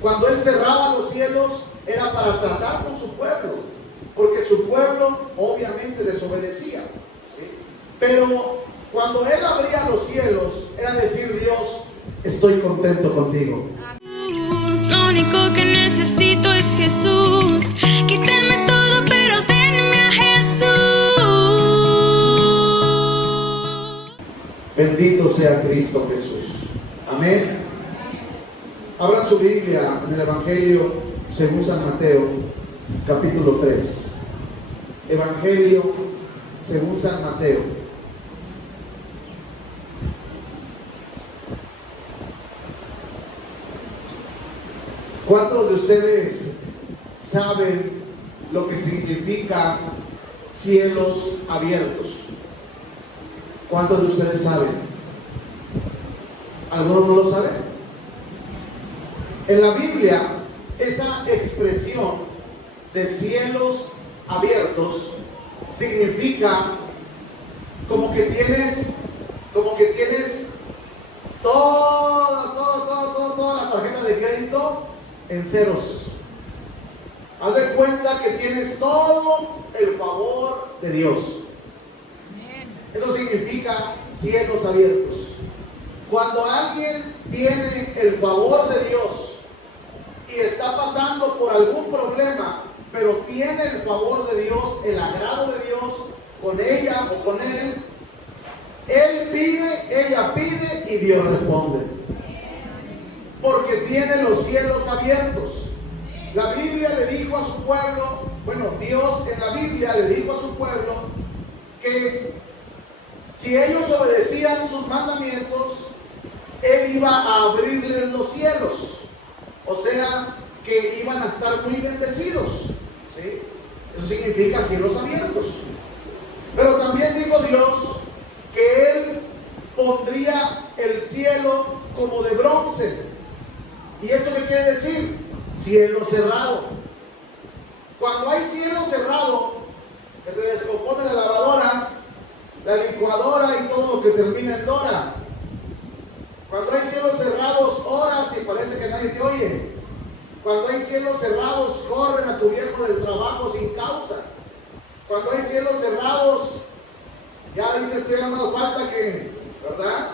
Cuando Él cerraba los cielos era para tratar con su pueblo, porque su pueblo obviamente desobedecía, ¿sí? Pero cuando Él abría los cielos era decir: Dios, estoy contento contigo. Lo único que necesito es Jesús. Quítenme todo, pero denme a Jesús. Bendito sea Cristo Jesús. Amén. Abran su Biblia en el Evangelio según San Mateo, capítulo 3. Evangelio según San Mateo. ¿Cuántos de ustedes saben lo que significa cielos abiertos? ¿Cuántos de ustedes saben? ¿Algunos no lo saben? En la Biblia, esa expresión de cielos abiertos significa como que tienes toda la tarjeta de crédito en ceros. Haz de cuenta que tienes todo el favor de Dios. Eso significa cielos abiertos. Cuando alguien tiene el favor de Dios y está pasando por algún problema, pero tiene el favor de Dios, el agrado de Dios con ella o con él, él pide, ella pide y Dios responde. Porque tiene los cielos abiertos. La Biblia le dijo a su pueblo, Dios en la Biblia le dijo a su pueblo que si ellos obedecían sus mandamientos, Él iba a abrirles los cielos. O sea, que iban a estar muy bendecidos, ¿sí? Eso significa cielos abiertos. Pero también dijo Dios que Él pondría el cielo como de bronce. ¿Y eso qué quiere decir? Cielo cerrado. Cuando hay cielo cerrado, que se descompone la lavadora, la licuadora y todo lo que termina en dora. Cuando hay cielos cerrados, oras y parece que nadie te oye. Cuando hay cielos cerrados, corren a tu viejo del trabajo sin causa. Cuando hay cielos cerrados, ya dices: tú ya no falta que, ¿verdad?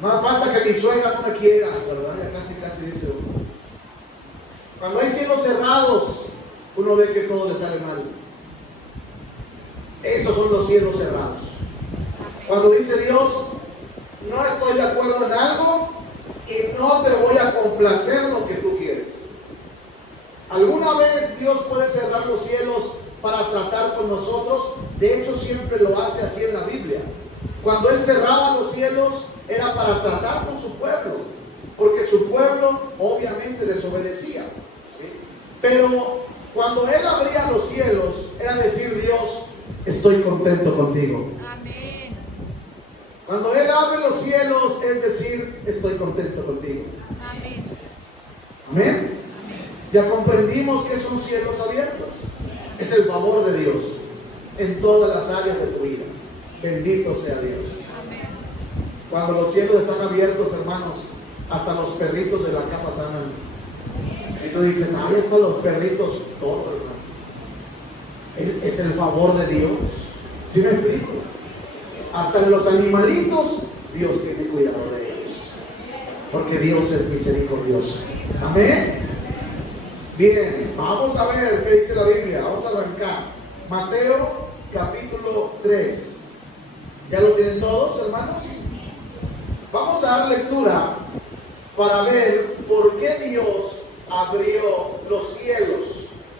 No falta que mi suegra no me quiera, ¿verdad? Ya casi dice uno. Cuando hay cielos cerrados, uno ve que todo le sale mal. Esos son los cielos cerrados. Cuando dice Dios: no estoy de acuerdo en algo y no te voy a complacer lo que tú quieres. ¿Alguna vez Dios puede cerrar los cielos para tratar con nosotros? De hecho, siempre lo hace así en la Biblia. Cuando Él cerraba los cielos, era para tratar con su pueblo, porque su pueblo obviamente desobedecía, ¿sí? Pero cuando Él abría los cielos, era decir: Dios, estoy contento contigo. Amén. Cuando Él abre los cielos, es decir: estoy contento contigo. Amén. Amén. Ya comprendimos que son cielos abiertos. Es el favor de Dios en todas las áreas de tu vida. Bendito sea Dios. Amén. Cuando los cielos están abiertos, hermanos, hasta los perritos de la casa sanan. Y tú dices: ay, es para los perritos todo, hermano. Es el favor de Dios. ¿Sí me explico? Hasta en los animalitos, Dios tiene cuidado de ellos. Porque Dios es misericordioso. Amén. Bien, vamos a ver qué dice la Biblia. Vamos a arrancar. Mateo capítulo 3. ¿Ya lo tienen todos, hermanos? Vamos a dar lectura para ver por qué Dios abrió los cielos.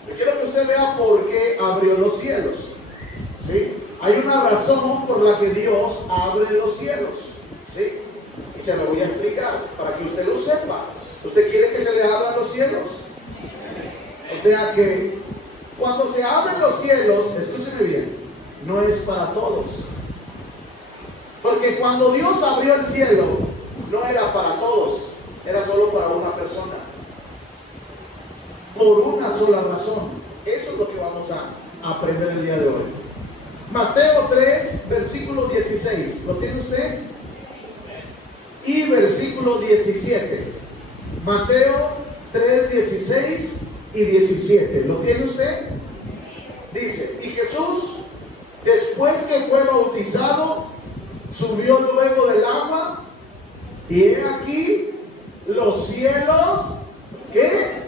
Yo quiero que usted vea por qué abrió los cielos, ¿sí? Hay una razón por la que Dios abre los cielos, ¿sí? Y se lo voy a explicar para que usted lo sepa. ¿Usted quiere que se le abran los cielos? O sea que cuando se abren los cielos, escúcheme bien, no es para todos. Porque cuando Dios abrió el cielo, no era para todos, era solo para una persona. Por una sola razón. Eso es lo que vamos a aprender el día de hoy. Mateo 3, versículo 16. ¿Lo tiene usted? Y versículo 17. Mateo 3, 16 y 17. ¿Lo tiene usted? Dice, y Jesús, después que fue bautizado, subió luego del agua, y he aquí los cielos, ¿qué?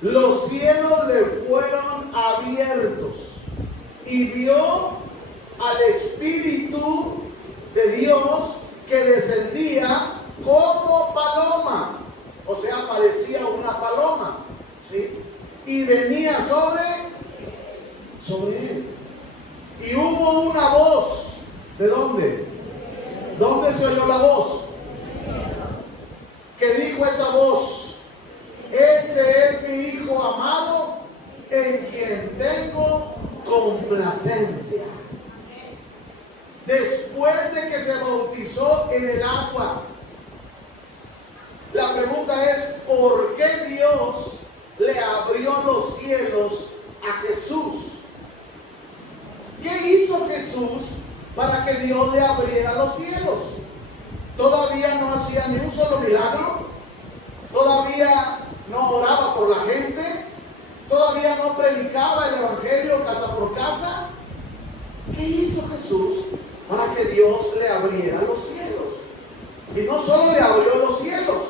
Los cielos le fueron abiertos, y vio al Espíritu de Dios que descendía como paloma, o sea, parecía una paloma, ¿sí? Y venía sobre él. Y hubo una voz, ¿de dónde? ¿Dónde se oyó la voz? ¿Qué dijo esa voz? Este es mi Hijo amado, en quien tengo complacencia. Después de que se bautizó en el agua, la pregunta es, ¿por qué Dios le abrió los cielos a Jesús? ¿Qué hizo Jesús para que Dios le abriera los cielos? Todavía no hacía ni un solo milagro, todavía no oraba por la gente, todavía no predicaba el evangelio casa por casa. ¿Qué hizo Jesús para que Dios le abriera los cielos? Y no solo le abrió los cielos,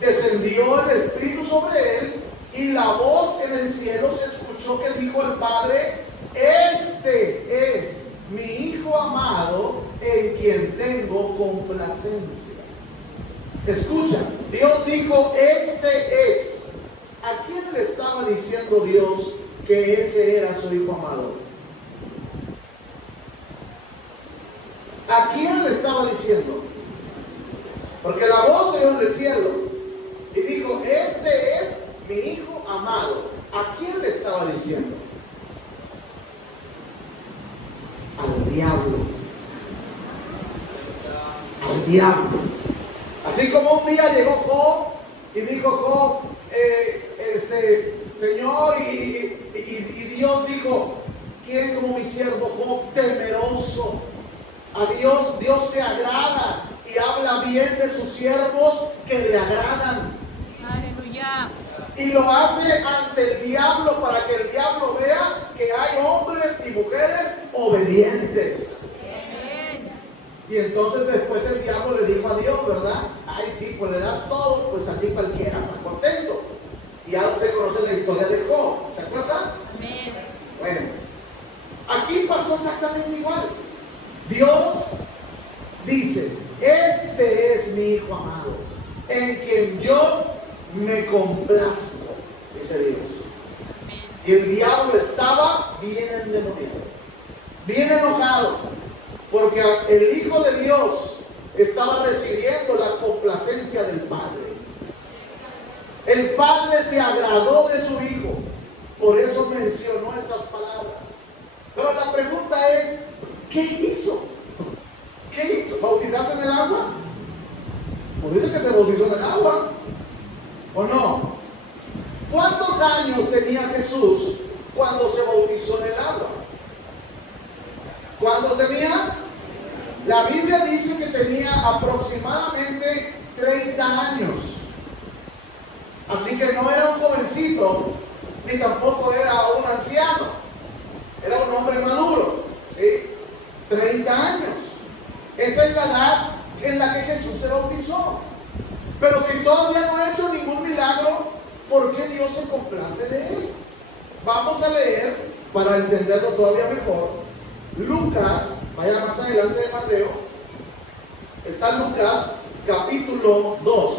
descendió el Espíritu sobre él, y la voz en el cielo se escuchó que dijo el Padre: este es mi Hijo amado, en quien tengo complacencia. Escucha, Dios dijo, este es. ¿A quién le estaba diciendo Dios que ese era su Hijo amado? ¿A quién le estaba diciendo? Porque la voz se oyó del cielo y dijo, este es mi Hijo amado. ¿A quién le estaba diciendo? Al diablo. Al diablo. Así como un día llegó Job y dijo Job, Señor, y Dios dijo, ¿quién como mi siervo Job, temeroso? A Dios se agrada y habla bien de sus siervos que le agradan. Aleluya. Y lo hace ante el diablo para que el diablo vea que hay hombres y mujeres obedientes. Y entonces después el diablo le dijo a Dios, ¿verdad? Ay, sí, pues le das todo, pues así cualquiera está contento. Y ya usted conoce la historia de Job, ¿se acuerdan? Amén. Bueno, aquí pasó exactamente igual. Dios dice, este es mi Hijo amado, en quien yo me complazco, dice Dios. Y el diablo estaba bien endemoniado, bien enojado, porque el Hijo de Dios estaba recibiendo la complacencia del Padre. El Padre se agradó de su Hijo, por eso mencionó esas palabras. Pero la pregunta es, ¿qué hizo? ¿Qué hizo? ¿Bautizarse en el agua? Pues dice que se bautizó en el agua, ¿o no? ¿Cuántos años tenía Jesús cuando se bautizó en el agua? ¿Cuántos tenía? La Biblia dice que tenía aproximadamente 30 años. Así que no era un jovencito, ni tampoco era un anciano. Era un hombre maduro, ¿sí? 30 años. Esa es la edad en la que Jesús se bautizó. Pero si todavía no ha hecho ningún milagro, ¿por qué Dios se complace de él? Vamos a leer, para entenderlo todavía mejor, Lucas, vaya más adelante de Mateo, está Lucas capítulo 2.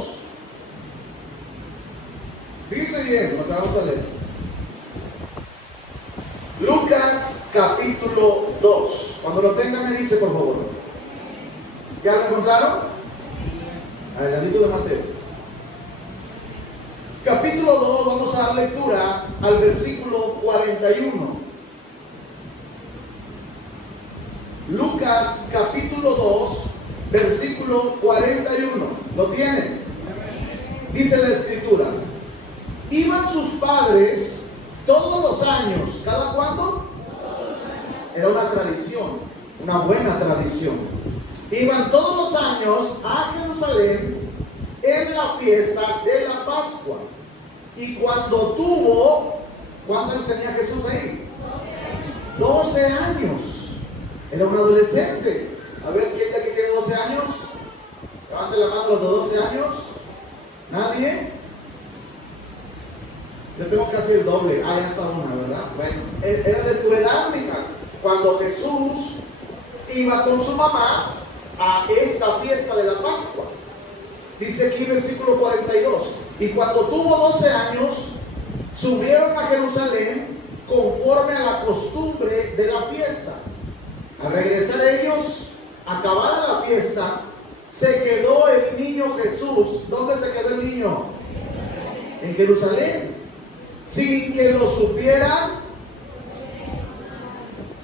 Fíjense bien lo que vamos a leer. Lucas capítulo 2. Cuando lo tengan me dice, por favor. ¿Ya lo encontraron? Adelantito de Mateo. Capítulo 2, vamos a dar lectura al versículo 41. Lucas capítulo 2, versículo 41. ¿Lo tienen? Dice la escritura: iban sus padres todos los años. ¿Cada cuándo? Era una tradición, una buena tradición. Iban todos los años a Jerusalén en la fiesta de la Pascua. Y cuando tuvo, ¿cuántos años tenía Jesús ahí? 12 años. Era un adolescente. A ver, ¿quién de aquí tiene 12 años? Levante la mano los de 12 años. ¿Nadie? Yo tengo casi el doble. Ah, ya está una, ¿verdad? Bueno, era de tu edad, mija. Cuando Jesús iba con su mamá a esta fiesta de la Pascua. Dice aquí versículo 42. Y cuando tuvo 12 años, subieron a Jerusalén conforme a la costumbre de la fiesta. Al regresar ellos, acabada la fiesta, se quedó el niño Jesús. ¿Dónde se quedó el niño? En Jerusalén. Sin que lo supieran.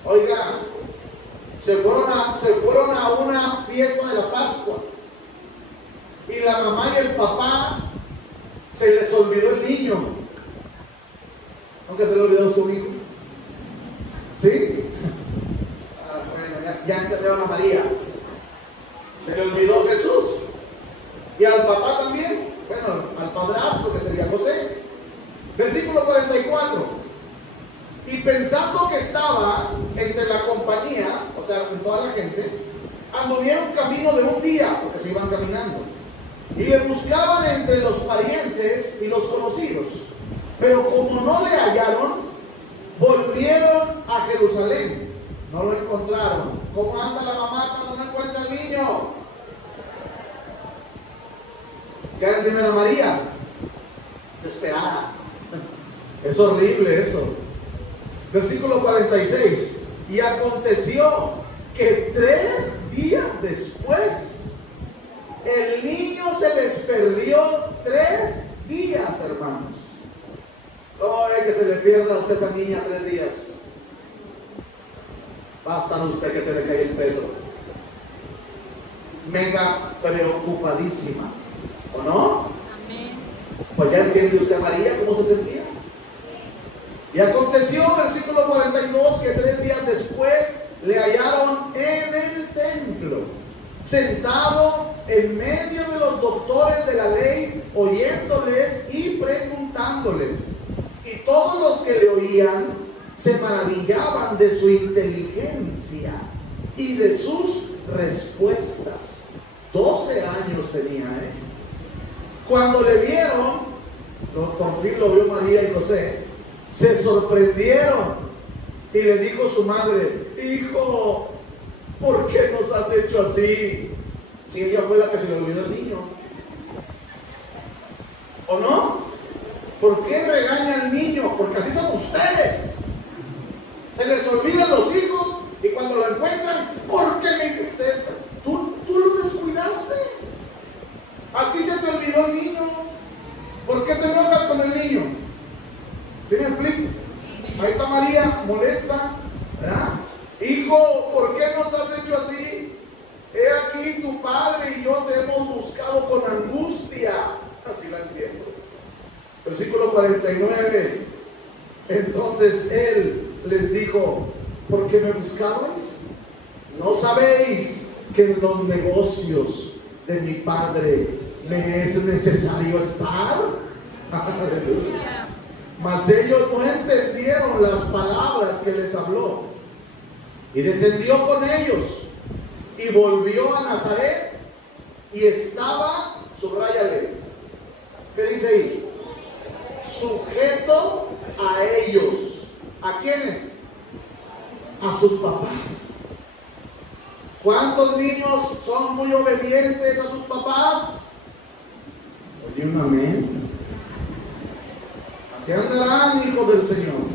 Oiga, se fueron a una fiesta de la Pascua. Y la mamá y el papá se les olvidó el niño. ¿Nunca se le olvidó a su hijo? ¿Sí? Bueno, ya entendieron a María. Se le olvidó Jesús. Y al papá también. Bueno, al padrastro, que sería José. Versículo 44. Y pensando que estaba entre la compañía, o sea, con toda la gente, anduvieron camino de un día, porque se iban caminando. Y le buscaban entre los parientes y los conocidos. Pero como no le hallaron, volvieron a Jerusalén. No lo encontraron. ¿Cómo anda la mamá cuando no encuentra al niño? ¿Qué entiende la María? Desesperada. Es horrible eso. Versículo 46. Y aconteció que 3 días después, el niño se les perdió 3 días, hermanos. ¿Cómo es que se le pierda a usted esa niña 3 días? Basta a usted que se le caiga el pelo. Mega preocupadísima. ¿O no? Amén. Pues ya entiende usted, María, cómo se sentía. Y aconteció, versículo 42, que 3 días después le hallaron en el templo, sentado en medio de los doctores de la ley, oyéndoles y preguntándoles. Y todos los que le oían se maravillaban de su inteligencia y de sus respuestas. 12 años tenía, Cuando le vieron, por fin lo vio María y José, se sorprendieron y le dijo su madre: hijo, ¿por qué nos has hecho así? Si ella fue la que se le olvidó el niño. ¿O no? ¿Por qué regaña al niño? Porque así son ustedes. Se les olvidan los hijos y cuando lo encuentran, ¿por qué me hiciste esto? Tú lo descuidaste. A ti se te olvidó el niño. ¿Por qué te enojas con el niño? ¿Sí me explico? Ahí está María, molesta, ¿verdad? Hijo, ¿por qué nos has hecho así? He aquí tu padre y yo te hemos buscado con angustia. Así la entiendo. Versículo 49. Entonces él les dijo: ¿por qué me buscabais? ¿No sabéis que en los negocios de mi padre me es necesario estar? Aleluya. Mas ellos no entendieron las palabras que les habló. Y descendió con ellos y volvió a Nazaret y estaba, subráyale, ¿qué dice ahí? Sujeto a ellos. ¿A quiénes? A sus papás. ¿Cuántos niños son muy obedientes a sus papás? Oye, un amén. Así andarán, hijos del Señor.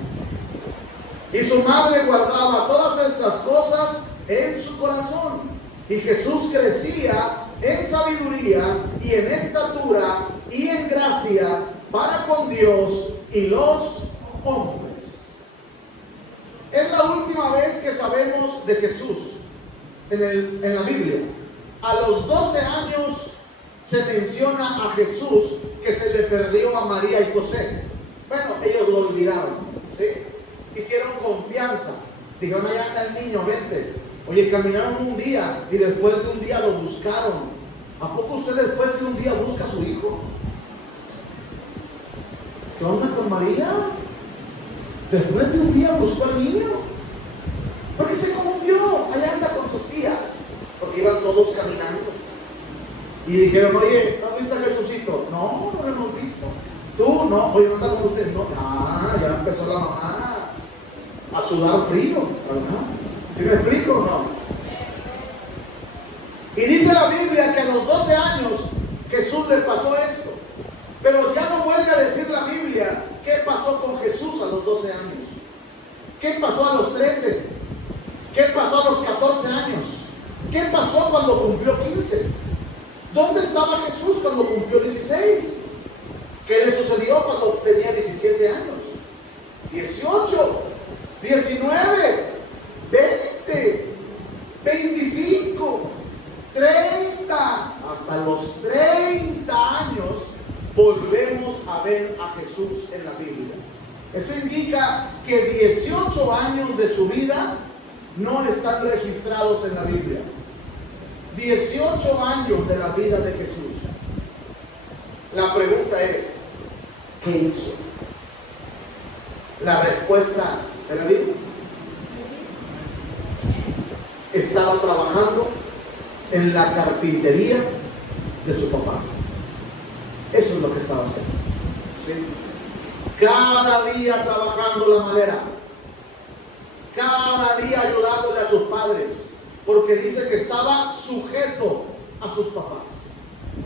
Y su madre guardaba todas estas cosas en su corazón. Y Jesús crecía en sabiduría y en estatura y en gracia para con Dios y los hombres. Es la última vez que sabemos de Jesús en la Biblia. A los 12 años se menciona a Jesús que se le perdió a María y José. Bueno, ellos lo olvidaron, ¿sí? Hicieron confianza. Dijeron: allá está el niño, vente. Oye, caminaron un día y después de un día lo buscaron. ¿A poco usted después de un día busca a su hijo? ¿Qué onda con María? Después de un día buscó al niño. Porque se confió. Allá anda con sus tías. Porque iban todos caminando. Y dijeron, oye, ¿no has visto a Jesucito? No, no lo hemos visto. ¿Tú? No. Oye, ¿no está con usted? No. Ah, ya empezó la mamá a sudar frío, ¿verdad? ¿Sí me explico o no? Y dice la Biblia que a los 12 años Jesús le pasó esto. Pero ya no vuelve a decir la Biblia qué pasó con Jesús a los 12 años. ¿Qué pasó a los 13? ¿Qué pasó a los 14 años? ¿Qué pasó cuando cumplió 15? ¿Dónde estaba Jesús cuando cumplió 16? ¿Qué le sucedió cuando tenía 17 años? 18, 19, 20, 25, 30, hasta los 30 años volvemos a ver a Jesús en la Biblia. Eso indica que 18 años de su vida no están registrados en la Biblia. 18 años de la vida de Jesús. La pregunta es, ¿qué hizo? La respuesta de la Biblia: estaba trabajando en la carpintería de su papá. Eso es lo que estaba haciendo. ¿Sí? Cada día trabajando la madera. Cada día ayudándole a sus padres. Porque dice que estaba sujeto a sus papás.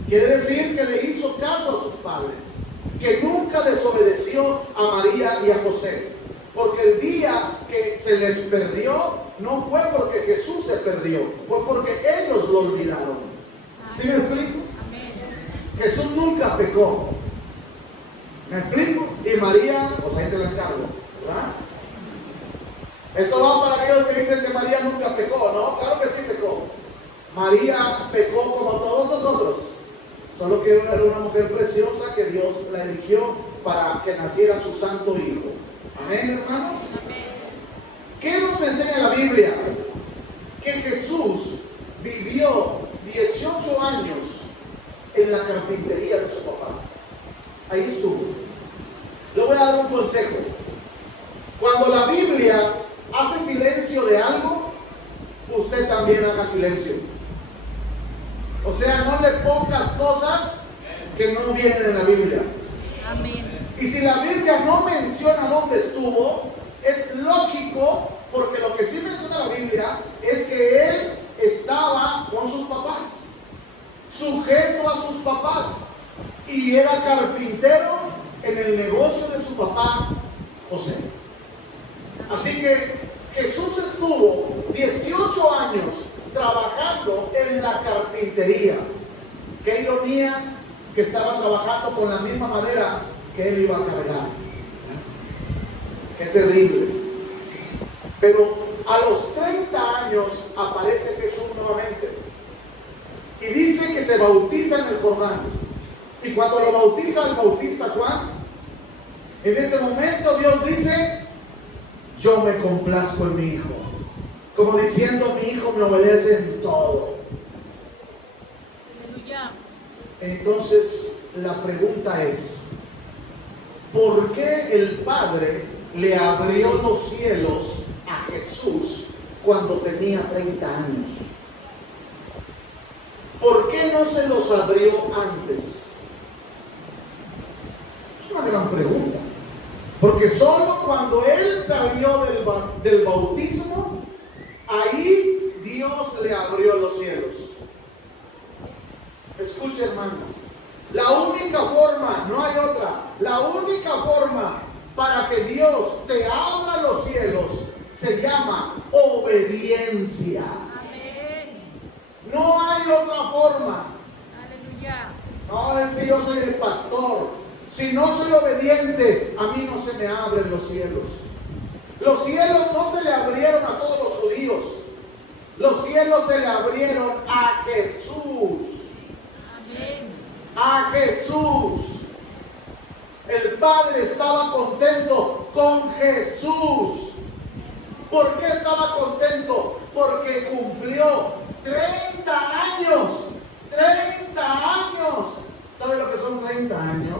Quiere decir que le hizo caso a sus padres. Que nunca desobedeció a María y a José. Porque el día que se les perdió, no fue porque Jesús se perdió, fue porque ellos lo olvidaron. ¿Sí me explico? Jesús nunca pecó. ¿Me explico? Y María, pues ahí te la encargo, ¿verdad? Esto va para aquellos que dicen que María nunca pecó. No, claro que sí pecó. María pecó como todos nosotros. Solo que era una mujer preciosa que Dios la eligió para que naciera su santo hijo. Amén, hermanos. Amén. ¿Qué nos enseña la Biblia? Que Jesús vivió 18 años en la carpintería de su papá. Ahí estuvo. Le voy a dar un consejo. Cuando la Biblia hace silencio de algo, usted también haga silencio. O sea, no le pongas cosas que no vienen en la Biblia. Amén. Y si la Biblia no menciona dónde estuvo, es lógico, porque lo que sí menciona la Biblia es que él estaba con sus papás, sujeto a sus papás, y era carpintero en el negocio de su papá José. Así que Jesús estuvo 18 años trabajando en la carpintería. Qué ironía que estaba trabajando con la misma madera que él iba a cargar. Qué terrible. Pero a los 30 años aparece Jesús nuevamente y dice que se bautiza en el Jordán. Y cuando lo bautiza el bautista Juan, en ese momento Dios dice: yo me complazco en mi hijo. Como diciendo, mi hijo me obedece en todo. Aleluya. Entonces la pregunta es, ¿por qué el Padre le abrió los cielos a Jesús cuando tenía 30 años? ¿Por qué no se los abrió antes? Es una gran pregunta. Porque solo cuando él salió del bautismo, ahí Dios le abrió los cielos. Escuche, hermano, la única forma, no hay otra, la única forma para que Dios te abra los cielos se llama obediencia. Amén. No hay otra forma. Aleluya. No, es que yo soy el pastor. Si no soy obediente, a mí no se me abren los cielos. Los cielos no se le abrieron a todos los judíos. Los cielos se le abrieron a Jesús. Amén. A Jesús. El Padre estaba contento con Jesús. ¿Por qué estaba contento? Porque cumplió 30 años. 30 30 años. ¿Sabe lo que son 30 años?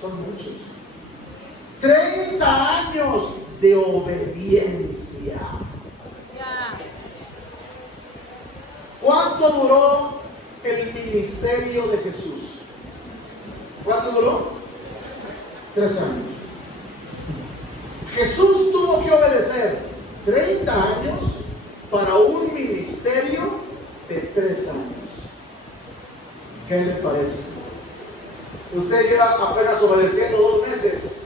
Son muchos. 30 años de obediencia. ¿Cuánto duró el ministerio de Jesús? ¿Cuánto duró? 3 años. Jesús tuvo que obedecer 30 años para un ministerio de 3 años. ¿Qué le parece? Usted lleva apenas obedeciendo 2 meses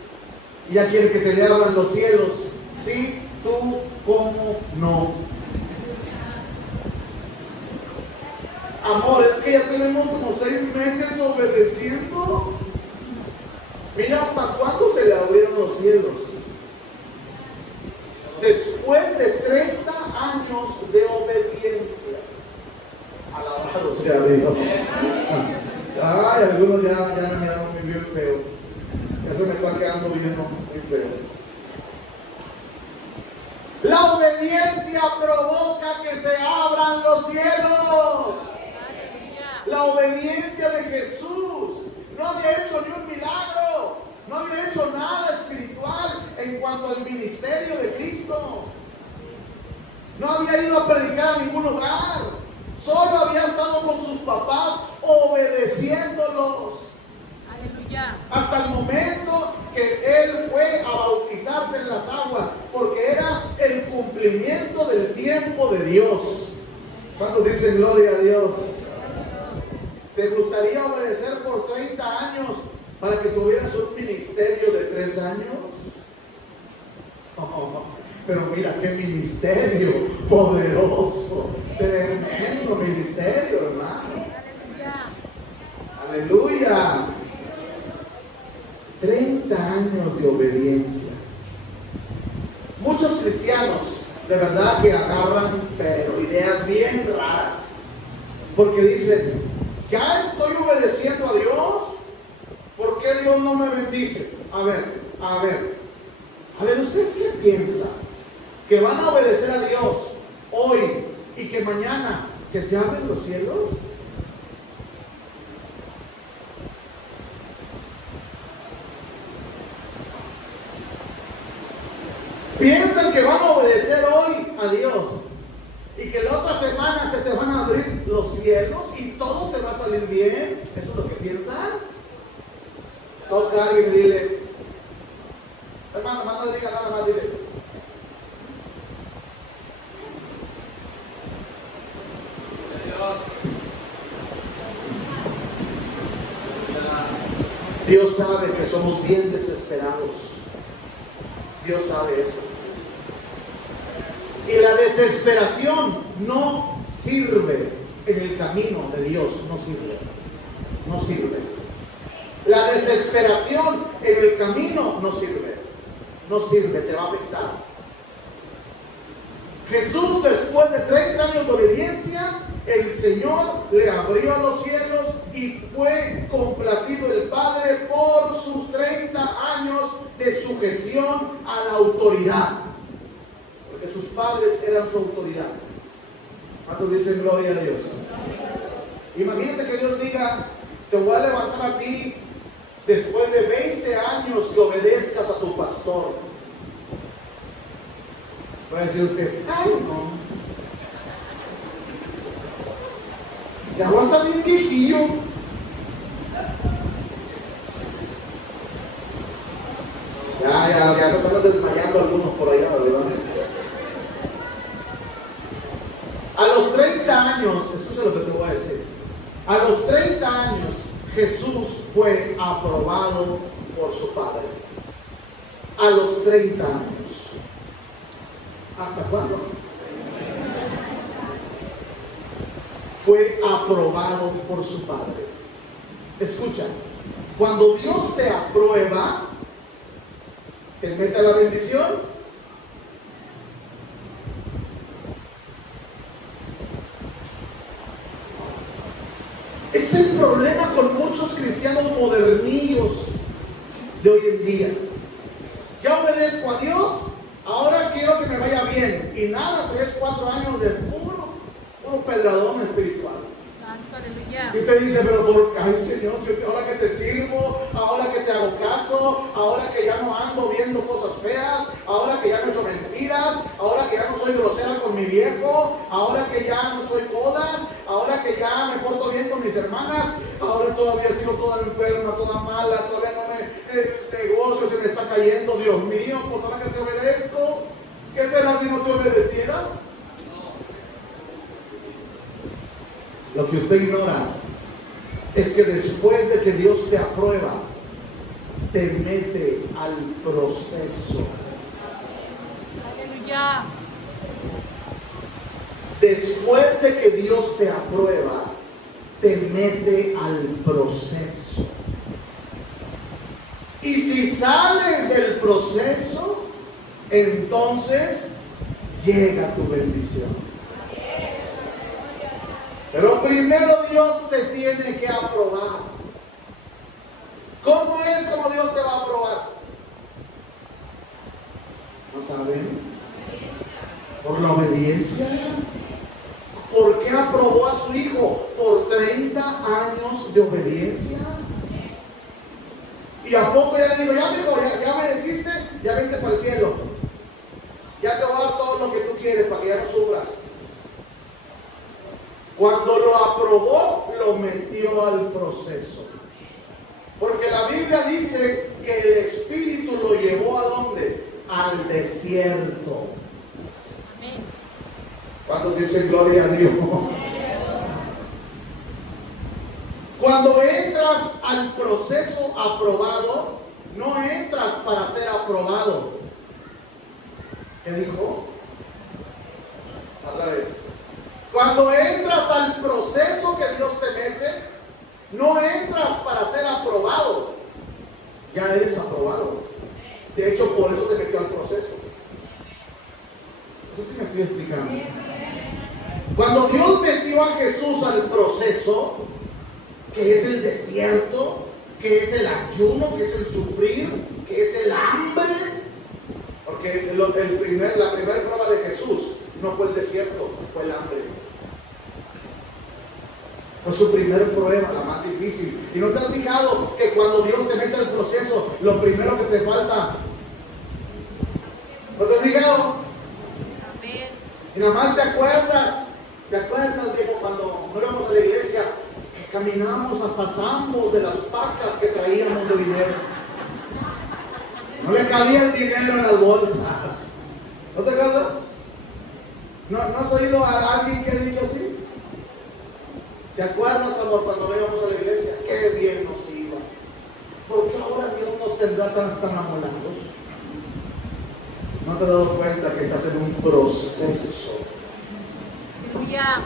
y ya quiere que se le abran los cielos. Sí, tú, ¿cómo no? Amor, es que ya tenemos como 6 meses obedeciendo. Mira hasta cuándo se le abrieron los cielos. Después de 30 años de obediencia. Alabado sea Dios. Ay, algunos ya me miraron muy bien feo. Eso me está quedando bien muy feo. La obediencia provoca que se abran los cielos. La obediencia de Jesús no había hecho ni un milagro, no había hecho nada espiritual en cuanto al ministerio de Cristo. No había ido a predicar a ningún lugar, solo había estado con sus papás obedeciéndolos. Aleluya. Hasta el momento que él fue a bautizarse en las aguas, porque era el cumplimiento del tiempo de Dios. ¿Cuántos dicen gloria a Dios? ¿Te gustaría obedecer por 30 años para que tuvieras un ministerio de 3 años? Oh, pero mira qué ministerio poderoso, tremendo ministerio, hermano. Aleluya. 30 años de obediencia. Muchos cristianos de verdad que agarran pero ideas bien raras, porque dicen: ya estoy obedeciendo a Dios, ¿por qué Dios no me bendice? A ver, ¿ustedes qué piensan? ¿Que van a obedecer a Dios hoy y que mañana se te abren los cielos? Piensan que van a obedecer hoy a Dios y que la otra semana se te van a abrir los cielos y todo te va a salir bien. ¿Eso es lo que piensan? Toca a alguien y dile: hermano, no le diga nada más, dile: Dios sabe que somos bien desesperados. Dios sabe eso. Y la desesperación no sirve en el camino de Dios. No sirve. La desesperación en el camino no sirve, te va a afectar. Jesús, después de 30 años de obediencia, el Señor le abrió los cielos y fue complacido el Padre por sus 30 años de sujeción a la autoridad. Porque sus padres eran su autoridad. ¿Cuántos dicen gloria a Dios? Imagínate que Dios diga: te voy a levantar a ti después de 20 años que obedezcas a tu pastor. Va a decir usted: ay, no. Ya aguanta bien viejillo. Ya se están desmayando algunos por allá, ¿verdad? A los 30 años, escucha lo que te voy a decir. A los 30 años, Jesús fue aprobado por su Padre. A los 30 años. ¿Hasta cuándo? Fue aprobado por su Padre. Escucha, cuando Dios te aprueba, te mete la bendición. Es el problema con muchos cristianos modernillos de hoy en día. Ya obedezco a Dios, ahora quiero que me vaya bien. Y nada, 3, 4 años de puro pedradón espiritual. Santo, aleluya. Yeah. Y usted dice, pero ay Señor, ahora que te sirvo, ahora que te hago caso, ahora que ya no ando viendo cosas feas, ahora que ya no he hecho mentiras, ahora que ya no soy grosera con mi viejo, ahora que ya no soy coda, ahora que ya me porto bien con mis hermanas, ahora todavía sigo toda enferma, toda mala, todavía no me negocio se me está cayendo, Dios mío, pues ahora que te obedezco, ¿qué será si no te obedeciera? Lo que usted ignora es que después de que Dios te aprueba, te mete al proceso. Aleluya. Después de que Dios te aprueba, te mete al proceso. Y si sales del proceso, entonces llega tu bendición. Pero primero Dios te tiene que aprobar. ¿Cómo es como Dios te va a aprobar? ¿No saben? Por la obediencia. ¿Por qué aprobó a su hijo? Por 30 años de obediencia. Y a poco ya le digo, ya me deciste, ya vente para el cielo. Ya te voy a dar todo lo que tú quieres para que ya no sufras. Cuando lo aprobó, lo metió al proceso. Porque la Biblia dice que el Espíritu lo llevó ¿a dónde? Al desierto. Amén. ¿Cuántos dicen gloria a Dios? Cuando entras al proceso aprobado, no entras para ser aprobado. ¿Qué dijo? Otra vez. Cuando entras al proceso que Dios te mete, no entras para ser aprobado. Ya eres aprobado. De hecho, por eso te metió al proceso. Eso sí me estoy explicando. Cuando Dios metió a Jesús al proceso, que es el desierto, que es el ayuno, que es el sufrir, que es el hambre, porque la primera prueba de Jesús no fue el desierto, fue el hambre. Fue su primer prueba, la más difícil. ¿Y no te has fijado que cuando Dios te mete al proceso, lo primero que te falta? ¿No te has fijado? Y nada más te acuerdas, viejo, cuando no íbamos a la iglesia, que caminamos hasta Sambos de las pacas que traíamos de dinero. No le cabía el dinero en las bolsas. ¿No te acuerdas? ¿No has oído a alguien que ha dicho así? ¿Te acuerdas, amor, cuando no íbamos a la iglesia? ¡Qué bien nos iba! ¿Por qué ahora Dios nos tendrá tan amolados? ¿No te has dado cuenta que estás en un proceso? Aleluya.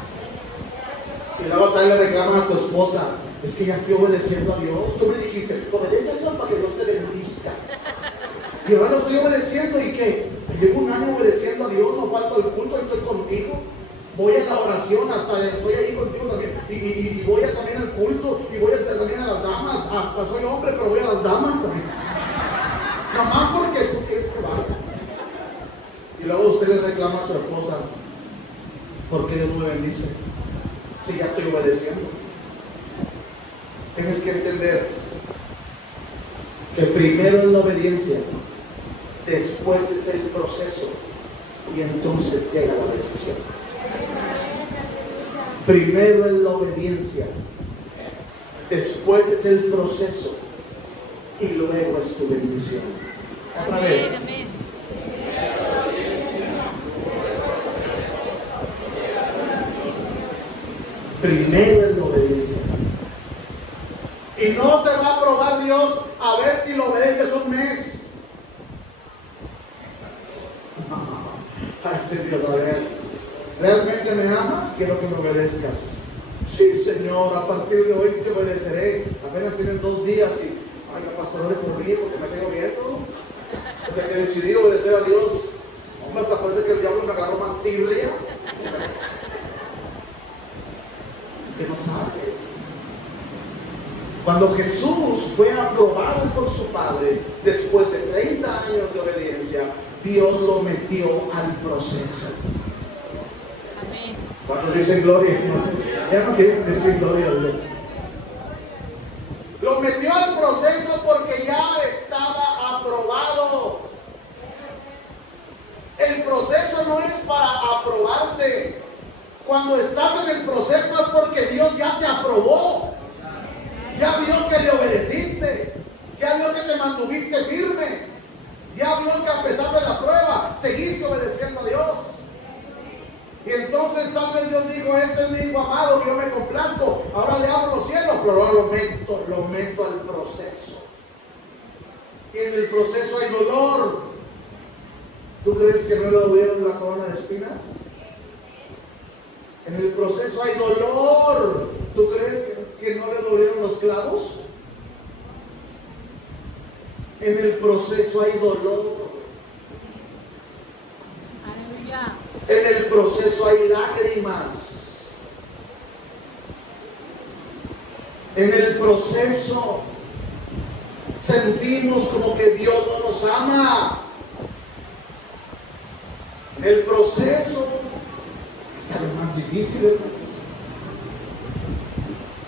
Y luego tal le reclamas a tu esposa, es que ya estoy obedeciendo a Dios. Tú me dijiste, obedece a Dios para que Dios te bendiga. Y ahora lo estoy obedeciendo, ¿y qué? Llevo un año obedeciendo a Dios, no falto al culto, estoy contigo. Voy a la oración, hasta estoy ahí contigo también. Y voy también al culto, y voy también a las damas. Hasta soy hombre, pero voy a las damas también. Nada más porque tú quieres que vaya. Y luego usted le reclama a su esposa, ¿por qué Dios me bendice? Si ya estoy obedeciendo. Tienes que entender que primero es la obediencia, después es el proceso y entonces llega la bendición. Primero es la obediencia, después es el proceso y luego es tu bendición. Otra vez. Amén. Primero es la obediencia. Y no te va a probar Dios a ver si lo obedeces un mes. Ay, sí, Dios, a ver. ¿Realmente me amas? Quiero que me obedezcas. Sí, Señor, a partir de hoy te obedeceré. Apenas tienen 2 días y, ay, la pastora ore por mí porque me tengo viendo. Desde que decidí obedecer a Dios, hombre, hasta parece que el diablo me agarró más tirria. Es que no sabes. Cuando Jesús fue aprobado por su Padre, después de 30 años de obediencia, Dios lo metió al proceso. Amén. Cuando dicen gloria, ya no quieren decir gloria a Dios. Lo metió al proceso porque ya estaba aprobado. El proceso no es para aprobarte. Cuando estás en el proceso es porque Dios ya te aprobó. Ya vio que le obedeciste. Ya vio que te mantuviste firme. Ya vio que a pesar de la prueba seguiste obedeciendo a Dios. Y entonces tal vez Dios dijo, este es mi hijo amado, yo me complazco, ahora le abro los cielos, pero ahora lo meto al proceso. Y en el proceso hay dolor. ¿Tú crees que no le dieron la corona de espinas? En el proceso hay dolor. ¿Tú crees que no le dolieron los clavos? En el proceso hay dolor. En el proceso hay lágrimas. En el proceso sentimos como que Dios no nos ama. En el proceso está lo más difícil, hermanos.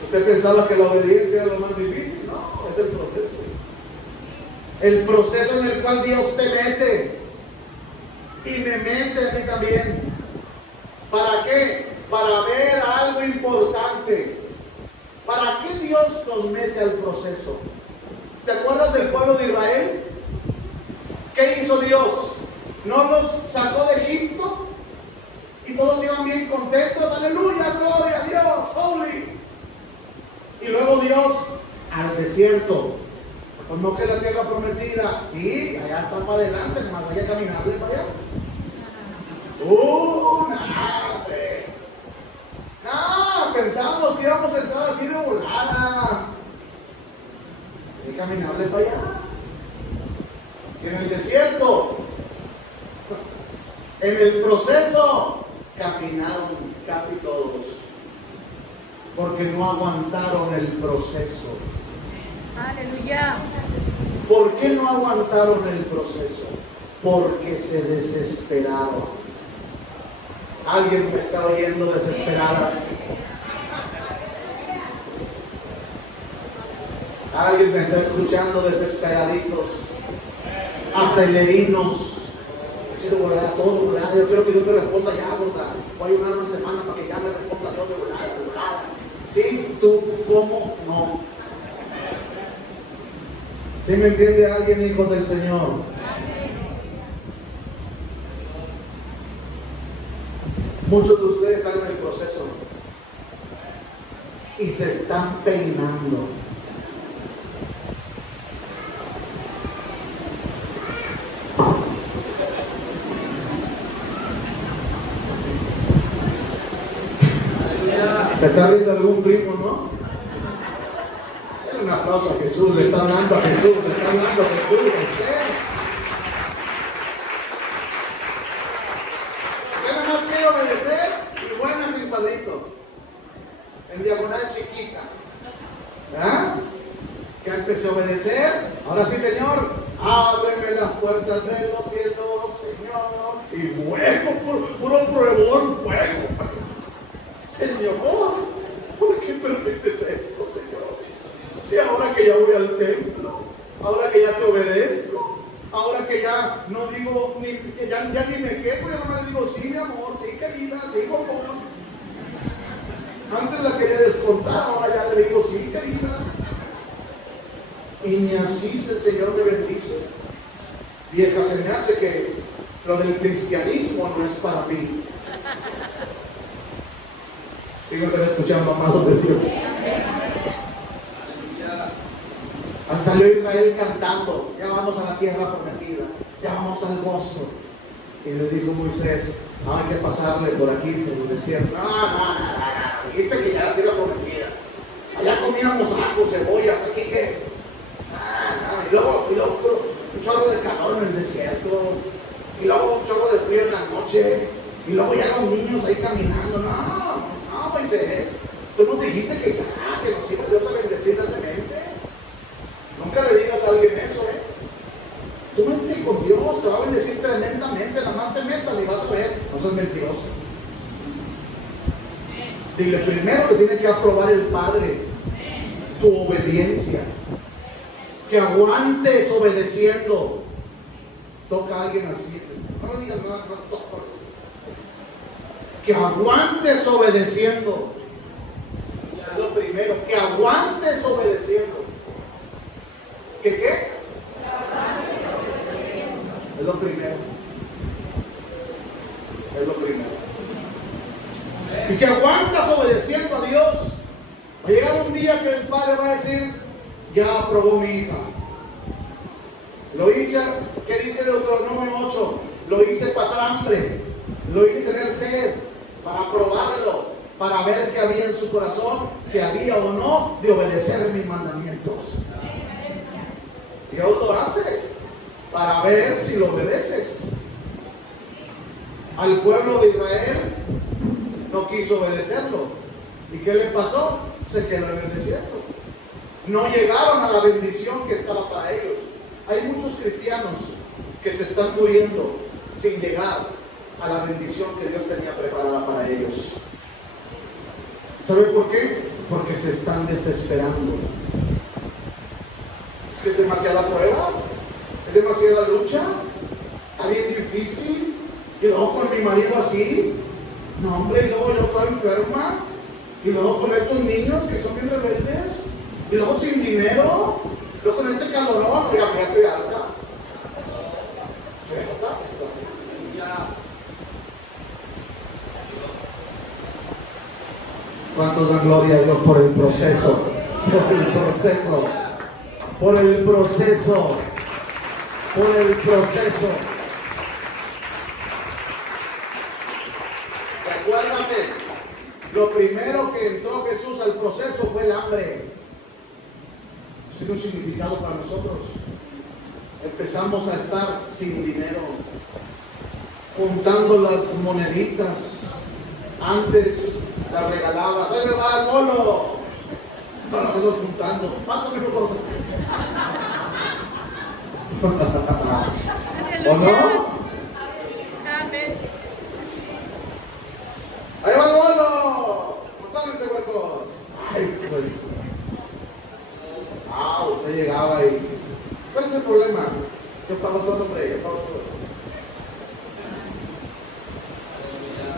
¿Usted pensaba que la obediencia era lo más difícil? No, es el proceso. El proceso en el cual Dios te mete. Y me mete a mí también. ¿Para qué? Para ver algo importante. ¿Para qué Dios nos mete al proceso? ¿Te acuerdas del pueblo de Israel? ¿Qué hizo Dios? ¿No los sacó de Egipto? Y todos iban bien contentos. Aleluya, gloria a Dios, holy. Y luego Dios al desierto. Pues no que la tierra prometida. Sí, allá está para adelante, más vaya a caminarle para allá. Nada, pensábamos que íbamos a entrar así de volada. Hay que caminarle para allá. Y en el desierto, en el proceso, caminaron casi todos. Porque no aguantaron el proceso. Aleluya. ¿Por qué no aguantaron el proceso? Porque se desesperaron. ¿Alguien me está oyendo desesperadas? ¿Alguien me está escuchando desesperaditos? Acelerinos. Así de volada, todo de volada. Yo quiero que Dios me responda ya, ¿verdad? Voy a ayudar una semana para que ya me responda Dios de volada, de volada. ¿Sí? ¿Tú cómo? No. ¿Sí me entiende alguien, hijos del Señor? Muchos de ustedes están en el proceso y se están peinando. ¿Te está riendo algún primo, no? Denle un aplauso a Jesús, le está hablando a Jesús, le está hablando a Jesús, a usted. Obedecer y buena sin padrito, en diagonal chiquita. ¿Ah? Ya empecé a obedecer. Ahora sí, Señor, ábreme las puertas de los cielos, Señor. Y fuego, puro pruebón, fuego. Señor, ¿por qué permites esto, Señor? Si ahora que ya voy al templo, ahora que ya te obedezco, ahora que ya no digo, ya ni me quejo, ya no me digo, sí, mi amor, sí, querida, sí, con vos. Antes la quería descontar, ahora ya le digo, sí, querida. Y ni así el Señor me bendice. Vieja, se me hace que lo del cristianismo no es para mí. Sigo escuchando, amado de Dios. Salió Israel cantando, ya vamos a la tierra prometida, ya vamos al gozo. Y le dijo Moisés, hay que pasarle por aquí, por el desierto. No, dijiste que ya la tierra prometida. Allá comíamos ajos, cebollas, aquí que. Y luego un chorro de calor en el desierto, y luego un chorro de frío en la noche, y luego ya los niños ahí caminando. No, Moisés, tú nos dijiste que nos iba Dios a bendecir grandemente. Nunca le digas a alguien eso, Tú mete con Dios, te va a bendecir tremendamente, nada más te metas y vas a ver, no seas mentiroso. Dile, primero que tiene que aprobar el Padre tu obediencia. Que aguantes obedeciendo. Toca a alguien así. No me digas nada más, toca. Que aguantes obedeciendo. Es lo primero. Que aguantes obedeciendo. ¿Que qué? Es lo primero. Es lo primero. Y si aguantas obedeciendo a Dios, va a llegar un día que el Padre va a decir, ya aprobó mi hija. Lo hice, ¿qué dice Deuteronomio 8? Lo hice pasar hambre, lo hice tener sed, para probarlo, para ver qué había en su corazón, si había o no de obedecer mis mandamientos. Dios lo hace para ver si lo obedeces. Al pueblo de Israel no quiso obedecerlo. ¿Y qué le pasó? Se quedó en el desierto. No llegaron a la bendición que estaba para ellos. Hay muchos cristianos que se están muriendo sin llegar a la bendición que Dios tenía preparada para ellos. ¿Sabe por qué? Porque se están desesperando. Es que es demasiada prueba, es demasiada lucha, está bien difícil. Y luego con mi marido así, no hombre, y luego yo toda enferma, y luego con estos niños que son bien rebeldes, y luego sin dinero, luego con este calorón, oiga, ya estoy harta. ¿Cuántos dan gloria a Dios por el proceso? Por el proceso. Por el proceso. Por el proceso. Recuérdate, lo primero que entró Jesús al proceso fue el hambre. Tiene un significado para nosotros. Empezamos a estar sin dinero, juntando las moneditas. Antes las regalabas. ¡Ahí me va el bono! Ahora nosotros juntando. Pásame por favor. ¿O no? Amén. ¡Ahí va el bono! ¡Montámense, huecos! Ay, pues. Usted llegaba y... ¿Cuál es el problema? Yo pago todo, hombre, yo pago todo.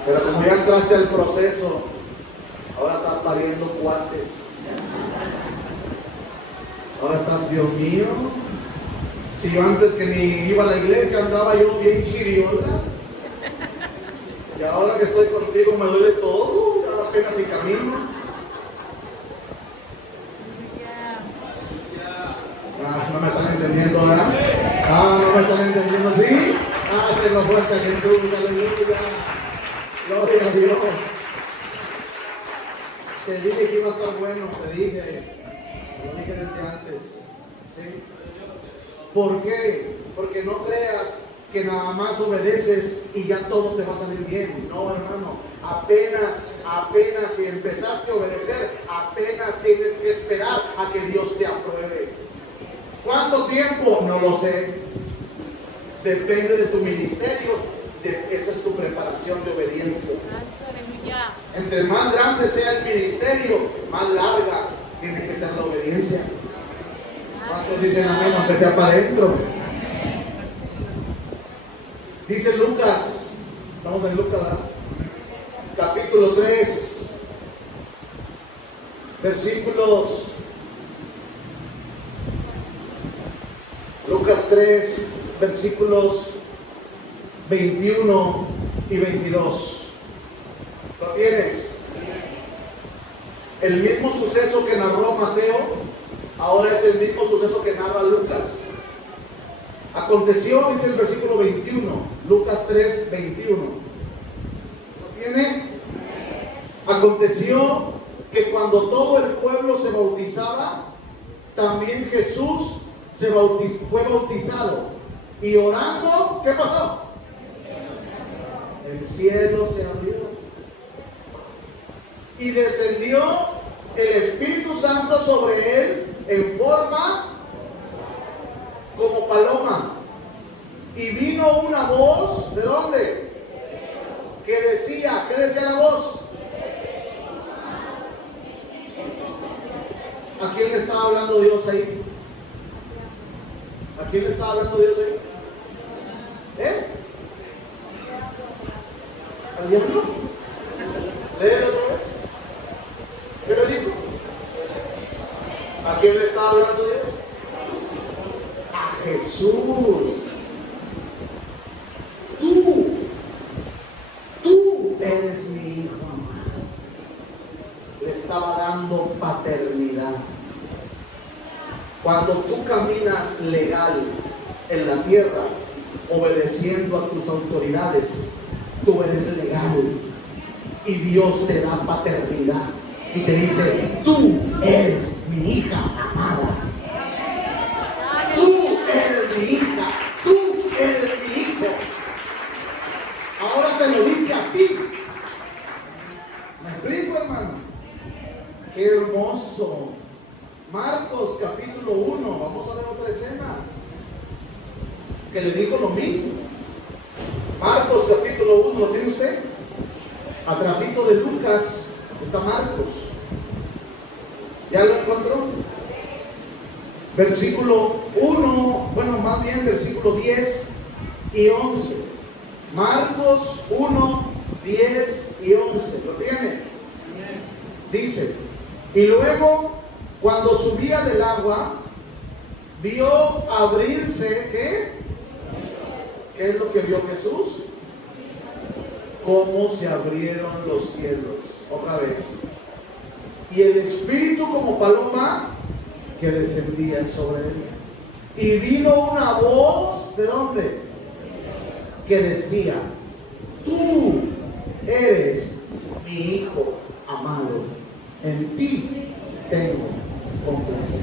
Pero como ya entraste al proceso, ahora estás pariendo cuates. Ahora estás, Dios mío. Si yo antes que ni iba a la iglesia andaba yo bien giriola. Y ahora que estoy contigo me duele todo, ahora apenas si camino. No me están entendiendo, ¿verdad? No me están entendiendo, ¿sí? Tengo fuerza en Jesús, aleluya. Gloria a Dios. Te dije que iba a estar bueno, te dije. Lo dije desde antes. ¿Sí? ¿Por qué? Porque no creas que nada más obedeces y ya todo te va a salir bien. No, hermano. Apenas si empezaste a obedecer, apenas tienes que esperar a que Dios te apruebe. ¿Cuánto tiempo? No lo sé. Depende de tu ministerio. Esa es tu preparación de obediencia. Entre más grande sea el ministerio, más larga tiene que ser la obediencia. ¿Cuántos dicen amén? Aunque sea para adentro. Dice Lucas, estamos en Lucas, ¿verdad? Capítulo 3, versículos. Lucas 3, versículos 21 y 22. ¿Lo tienes? El mismo suceso que narró Mateo, ahora es el mismo suceso que narra Lucas. Aconteció, dice el versículo 21, Lucas 3, 21. ¿Lo tiene? Aconteció que cuando todo el pueblo se bautizaba, también Jesús fue bautizado. Y orando, ¿qué pasó? El cielo se abrió. Y descendió el Espíritu Santo sobre él en forma como paloma. Y vino una voz, ¿de dónde? Que decía, ¿qué decía la voz? ¿A quién le estaba hablando Dios ahí? ¿A quién le estaba hablando Dios ahí? ¿Eh? ¿Al diablo? Léelo otra vez. ¿Qué le dijo? ¿A quién le estaba hablando Dios? A Jesús. Tú eres mi hijo amado. Le estaba dando paternidad. Cuando tú caminas legal en la tierra, obedeciendo a tus autoridades, tú eres legal y Dios te da paternidad y te dice: tú eres mi hija amada, tú eres mi hija, tú eres mi hijo. Ahora te lo dice a ti. ¿Me explico, hermano? Qué hermoso. Marcos capítulo 1, vamos a ver otra escena que le dijo lo mismo. Marcos capítulo 1, ¿lo tiene usted? Atrasito de Lucas está Marcos. ¿Ya lo encontró? Versículo 1, bueno, más bien versículo 10 y 11. Marcos 1, 10 y 11. ¿Lo tiene? Dice: y luego, cuando subía del agua, vio abrirse, ¿qué? ¿Qué es lo que vio Jesús? Cómo se abrieron los cielos. Otra vez. Y el Espíritu como paloma que descendía sobre él. Y vino una voz, ¿de dónde? Que decía: tú eres mi hijo amado, en ti tengo complacencia.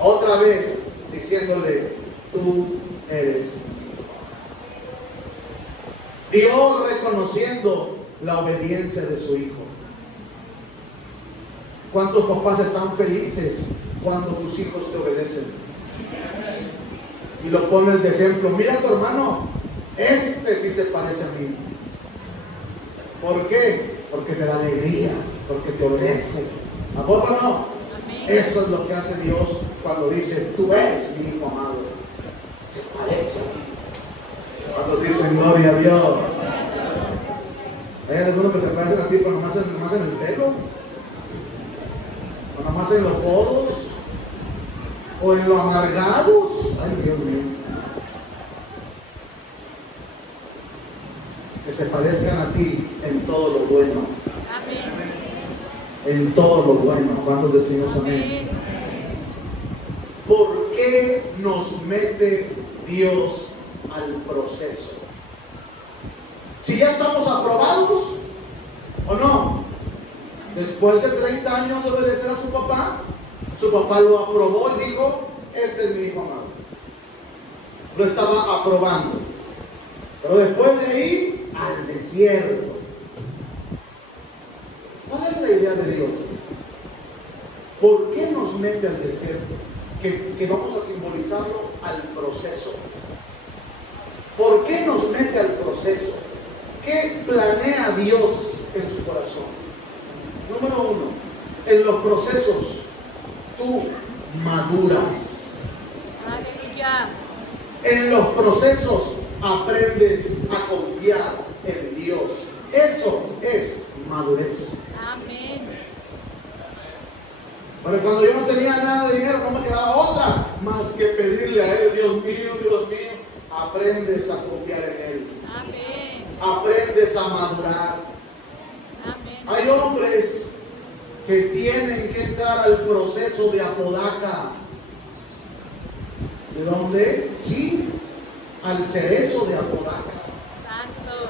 Otra vez diciéndole: tú eres. Dios reconociendo la obediencia de su hijo. ¿Cuántos papás están felices cuando tus hijos te obedecen? Y lo pones de ejemplo: mira a tu hermano, este sí se parece a mí. ¿Por qué? Porque te da alegría, porque te obedece. ¿A poco no? Eso es lo que hace Dios cuando dice: tú eres mi hijo amado. Se parece a mí. Cuando dicen gloria a Dios. Hay algunos que se parecen a ti, pero nomás en el pelo, o nomás en los codos, o en lo amargados. Ay, Dios mío. Que se parezcan a ti en todo lo bueno. Amén. En todo lo bueno. ¿Cuántos decimos amén? ¿Por qué nos mete Dios al proceso? Si ya estamos aprobados o no. Después de 30 años de obedecer a su papá lo aprobó y dijo: este es mi hijo amado. Lo estaba aprobando. Pero después de ahí, al desierto. ¿Cuál es la idea de Dios? ¿Por qué nos mete al desierto? Que vamos a simbolizarlo al proceso. ¿Por qué nos mete al proceso? ¿Qué planea Dios en su corazón? Número 1, en los procesos tú maduras. Aleluya. En los procesos aprendes a confiar en Dios. Eso es madurez. Amén. Pero cuando yo no tenía nada de dinero, no me quedaba otra más que pedirle a Él: Dios mío, aprendes a confiar en Él. Amén. Aprendes a madurar. Amén. Hay hombres que tienen que entrar al proceso de Apodaca. ¿De dónde? Sí, al cerezo de Apodaca. Santo.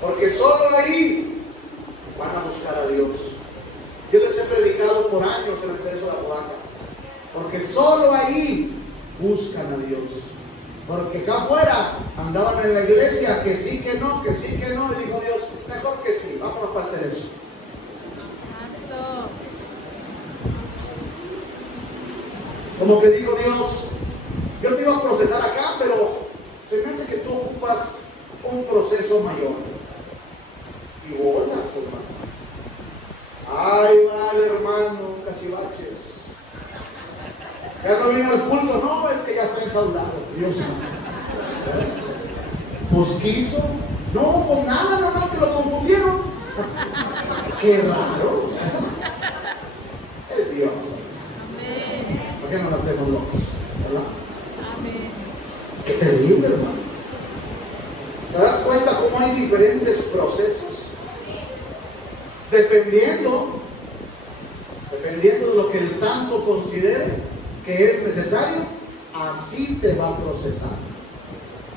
Porque solo ahí van a buscar a Dios. Yo les he predicado por años en el cerezo de Apodaca. Porque solo ahí buscan a Dios. Porque acá afuera andaban en la iglesia que sí, que no, que sí, que no. Y dijo Dios: mejor que sí, vámonos para el cerezo. Santo. Como que dijo Dios: yo te iba a procesar acá, pero se me hace que tú ocupas un proceso mayor. Y bolas, hermano. Ay, vale, hermano, cachivaches. Ya no vino al culto, no, es que ya está enjaulado. Dios santo. Pues quiso. No, pues nada más que lo confundieron. Qué raro. Es Dios. Amén. ¿Por qué no nos hacemos locos? ¿Verdad? Amén. Qué terrible, hermano. ¿Te das cuenta cómo hay diferentes procesos? Dependiendo de lo que el santo considere que es necesario, así te va a procesar.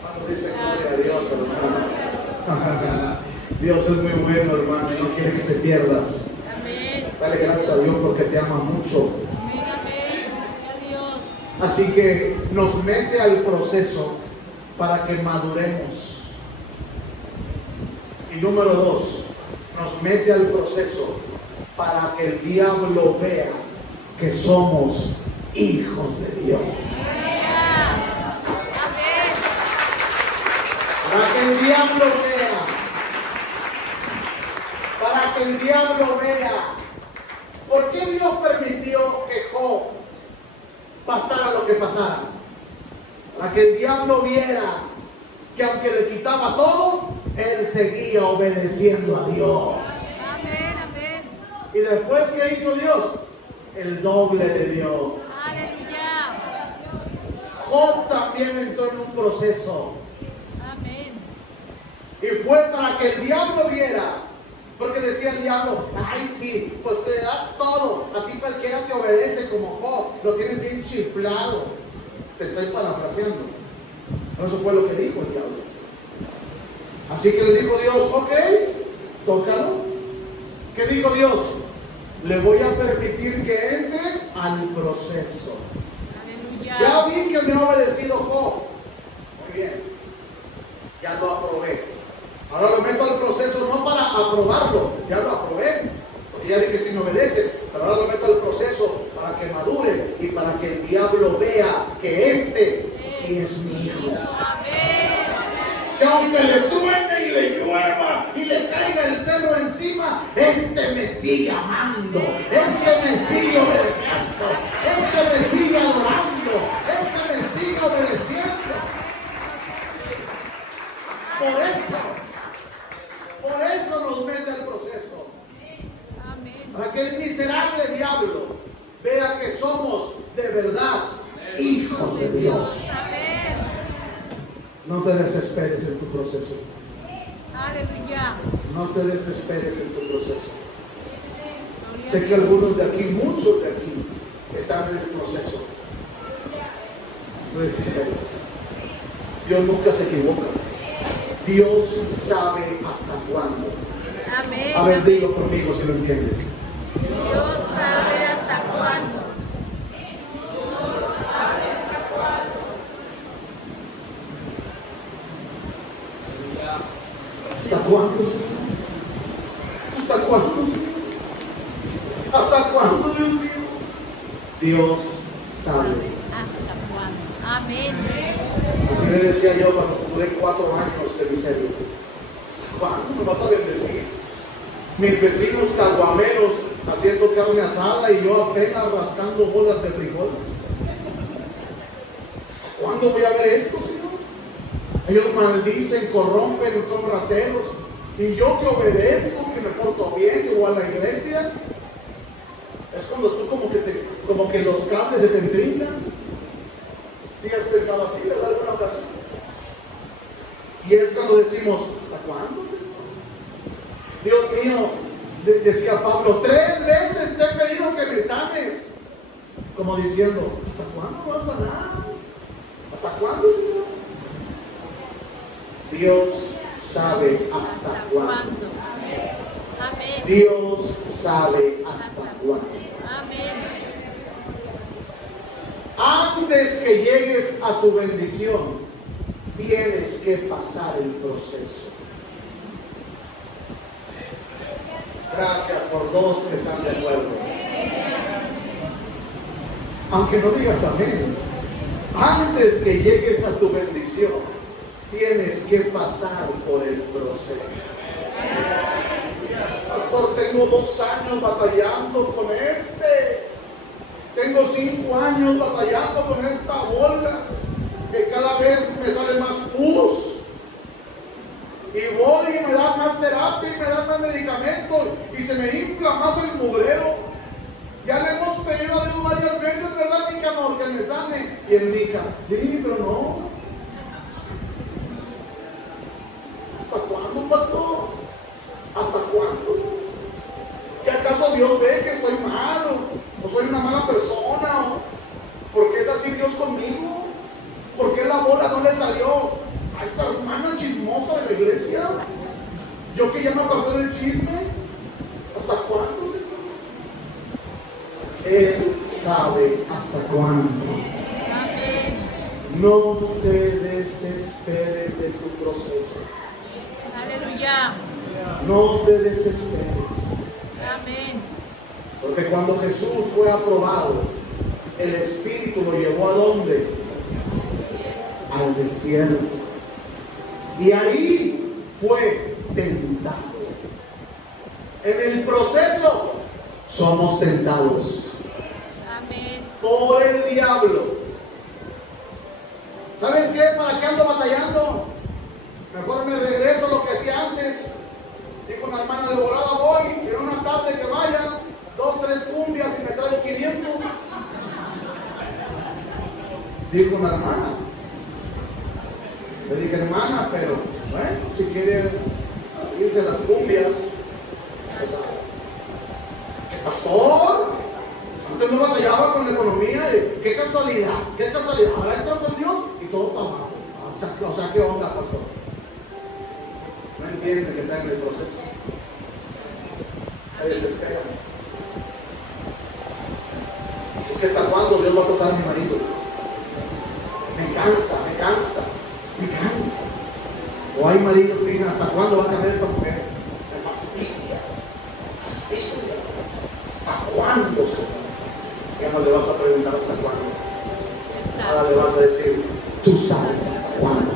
Cuando dice gloria a Dios, hermano. Dios es muy bueno, hermano, y no quiere que te pierdas. Amén. Dale gracias a Dios porque te ama mucho. Amén. Amén. Gloria a Dios. Así que nos mete al proceso para que maduremos. Y número 2, nos mete al proceso para que el diablo vea que somos hijos de Dios. Amén. Para que el diablo vea. Para que el diablo vea. ¿Por qué Dios permitió que Job pasara lo que pasara? Para que el diablo viera que aunque le quitaba todo, él seguía obedeciendo a Dios. Amén. Amén. Y después, ¿qué hizo Dios? El doble de Dios. Aleluya. Job también entró en un proceso. Amén. Y fue para que el diablo viera. Porque decía el diablo, ay sí, pues te das todo. Así cualquiera te obedece como Job. Lo tienes bien chiflado. Te estoy parafraseando. No, eso fue lo que dijo el diablo. Así que le dijo Dios, ok, tócalo. ¿Qué dijo Dios? Le voy a permitir que entre al proceso. Aleluya. Ya vi que me ha obedecido Job. Muy bien. Ya lo aprobé. Ahora lo meto al proceso no para aprobarlo. Ya lo aprobé. Porque ya dije que si me obedece. Pero ahora lo meto al proceso para que madure y para que el diablo vea que este sí es mi hijo. Amén. Que aunque le truene y le llueva y le caiga el celo encima, este me sigue amando, este me sigue obedeciendo, este me sigue adorando, este me sigue obedeciendo. Por eso nos mete al proceso. Amén. Para que el miserable diablo vea que somos de verdad hijos de Dios. Amén. No te desesperes en tu proceso. Aleluya. No te desesperes en tu proceso. Sé que algunos de aquí, muchos de aquí, están en el proceso. No desesperes. Dios nunca se equivoca. Dios sabe hasta cuándo. Amén. A ver, dilo conmigo si lo entiendes. Dios sabe hasta cuándo. ¿Hasta cuándo, Señor? ¿Hasta cuándo, Señor? ¿Hasta cuándo, Dios mío? Dios sabe. ¿Hasta cuándo? Amén. Así le decía yo cuando duré 4 años de miseria. ¿Hasta cuándo me vas a bendecir? Mis vecinos caguameros haciendo carne asada y yo apenas rascando bolas de frijoles. ¿Hasta cuándo voy a ver esto, Señor? Ellos maldicen, corrompen, son rateros. Y yo que obedezco, que me porto bien, que voy a la iglesia. Es cuando tú como que los cables se te entrincan. ¿Sí has pensado así, verdad? Alguna ocasión. Y es cuando decimos, ¿hasta cuándo, Señor? Dios mío, decía Pablo, 3 veces te he pedido que me sanes. Como diciendo, ¿hasta cuándo vas a sanar? ¿Hasta cuándo, Señor? Dios sabe hasta cuándo. Amén. Dios sabe hasta cuándo. Amén. Antes que llegues a tu bendición, tienes que pasar el proceso. Gracias por 2 que están de acuerdo. Aunque no digas amén, antes que llegues a tu bendición, tienes que pasar por el proceso. pastor, tengo 2 años batallando con este. Tengo 5 años batallando con esta bola, que cada vez me sale más pus. Y voy y me dan más terapia y me dan más medicamentos y se me infla más el mugrero. Ya le hemos pedido a Dios varias veces, ¿verdad, mi amor, que me sane? Y el Mica, sí, pero no. ¿Hasta cuándo, pastor? ¿Hasta cuándo? ¿Qué acaso Dios ve que estoy malo? ¿O soy una mala persona? ¿Por qué es así Dios conmigo? ¿Por qué la bola no le salió a esa hermana chismosa de la iglesia? Yo que ya me acordé del chisme. ¿Hasta cuándo, Señor? Él sabe hasta cuándo. Amén. No te desesperes de tu proceso. Aleluya. No te desesperes. Amén. Porque cuando Jesús fue aprobado, el Espíritu lo llevó ¿a dónde? Al desierto. Y ahí fue tentado. En el proceso somos tentados Amén. por el diablo. ¿Sabes qué? ¿Para qué ando batallando? Mejor me regreso a lo que hacía antes. Digo, una hermana, de volada voy, en una tarde que vaya, 2, 3 cumbias y me traigo 500. Dijo una hermana. Le dije, hermana, pero bueno, si quiere irse a las cumbias, pues, ¿qué pastor? Antes no batallaba con la economía, qué casualidad, ahora entro con Dios y todo para abajo. O sea, ¿qué onda, pastor? No entiende que está en el proceso. Se desespera. Es que hasta cuándo Dios va a tocar a mi marido. Me cansa. O hay maridos que dicen, ¿hasta cuándo va a cambiar esta mujer? Me fastidia. ¿Hasta cuándo, Señor? Ya no le vas a preguntar hasta cuándo. Ahora le vas a decir, tú sabes hasta cuándo.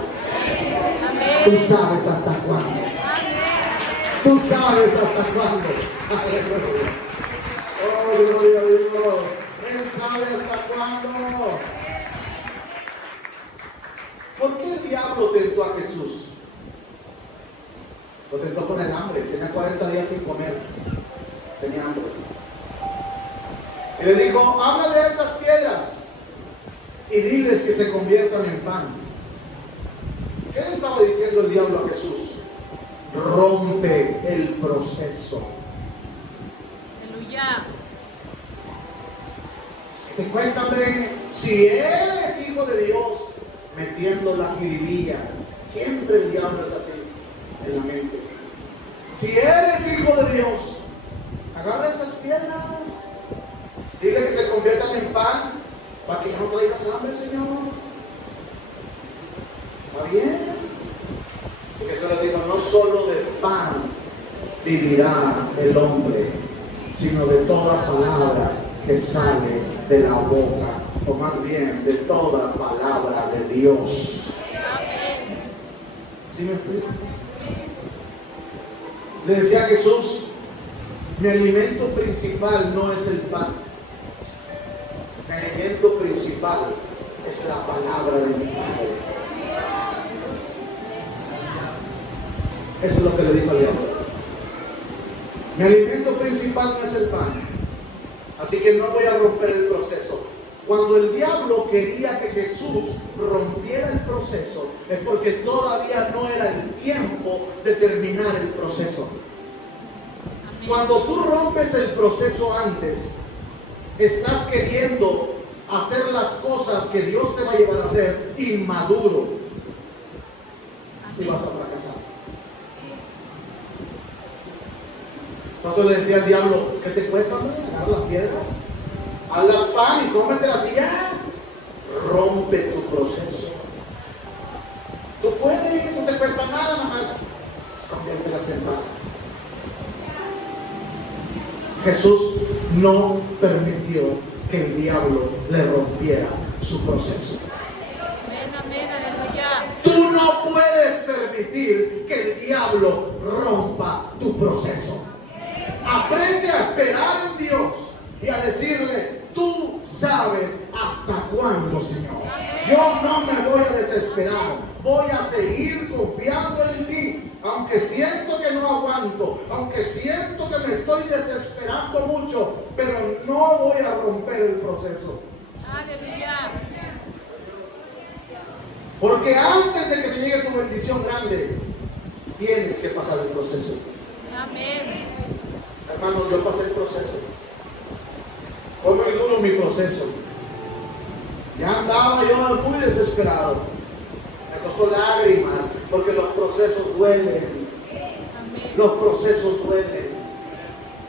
Amén. Tú sabes hasta cuándo. Amén. Tú sabes hasta cuándo. Aleluya. Oh, gloria a Dios. Él sabe hasta cuándo. ¿Por qué el diablo tentó a Jesús? Lo tentó con el hambre. Tenía 40 días sin comer. Tenía hambre. Y le dijo, háblale a esas piedras y diles que se conviertan en pan. ¿Qué le estaba diciendo el diablo a Jesús? Rompe el proceso. Aleluya. ¿Te cuesta, hombre? Si eres hijo de Dios, metiendo la jiribilla. Siempre el diablo es así en la mente. Si eres hijo de Dios, agarra esas piedras, dile que se conviertan en pan para que ya no traigas hambre, Señor. ¿Está bien? Porque eso le digo, no solo de pan vivirá el hombre, sino de toda palabra que sale de la boca, o más bien de toda palabra de Dios. Amén. ¿Sí me explico? Le decía a Jesús, mi alimento principal no es el pan. Mi alimento principal es la palabra de mi Padre. Eso es lo que le dijo al diablo. Mi alimento principal no es el pan. Así que no voy a romper el proceso. Cuando el diablo quería que Jesús rompiera el proceso, es porque todavía no era el tiempo de terminar el proceso. Amén. Cuando tú rompes el proceso antes, estás queriendo hacer las cosas que Dios te va a llevar a hacer inmaduro y vas a fracasar. Entonces le decía al diablo, ¿qué te cuesta, hombre? Agarra las piedras, hazlas pan y cómetelas y ya. Rompe tu proceso. Tú puedes, no te cuesta nada, nada más conviértelas en pan. Jesús no permitió que el diablo le rompiera su proceso. Amén, amén, aleluya. Tú no puedes permitir que el diablo rompa tu proceso. Aprende a esperar en Dios y a decirle, tú sabes hasta cuándo, Señor. Yo no me voy a desesperar. Voy a seguir confiando en ti. Aunque siento que no aguanto, aunque siento que me estoy desesperando mucho, pero no voy a romper el proceso. Aleluya. Porque antes de que te llegue tu bendición grande, tienes que pasar el proceso. Amén. Hermanos, yo pasé el proceso. Fue muy duro mi proceso. Ya andaba yo muy desesperado. Me costó lágrimas, porque los procesos duelen. Amén. Los procesos duelen.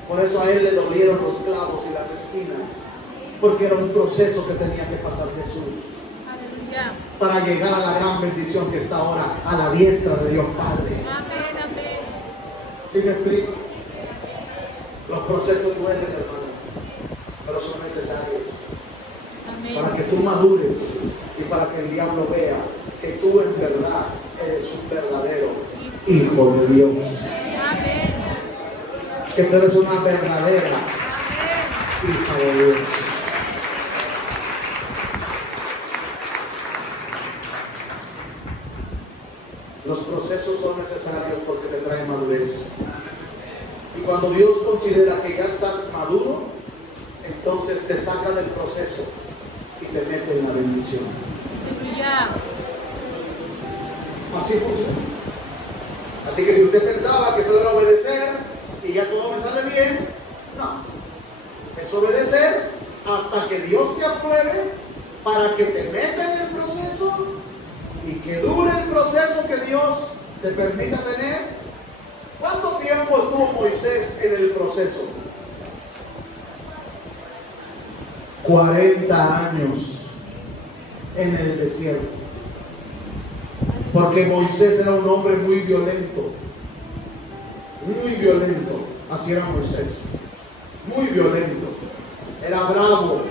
Por eso a él le dolieron los clavos y las espinas. Porque era un proceso que tenía que pasar Jesús. Aleluya. Para llegar a la gran bendición que está ahora a la diestra de Dios Padre. Amén, amén. ¿Sí me explico? Los procesos duelen, hermano, pero son necesarios para Amén. que tú madures y para que el diablo vea que tú en verdad eres un verdadero hijo de Dios. Amén. Que tú eres una verdadera hija de Dios. Los procesos son necesarios porque te traen madurez. Y cuando Dios considera que ya estás maduro, entonces te saca del proceso y te mete en la bendición. Aleluya. Así funciona. Así que si usted pensaba que eso era obedecer y ya todo me sale bien, no. Es obedecer hasta que Dios te apruebe para que te meta en el proceso y que dure el proceso que Dios te permita tener. ¿Cuánto tiempo estuvo Moisés en el proceso? 40 años en el desierto. Porque Moisés era un hombre muy violento. Muy violento. Así era Moisés. Muy violento. Era bravo.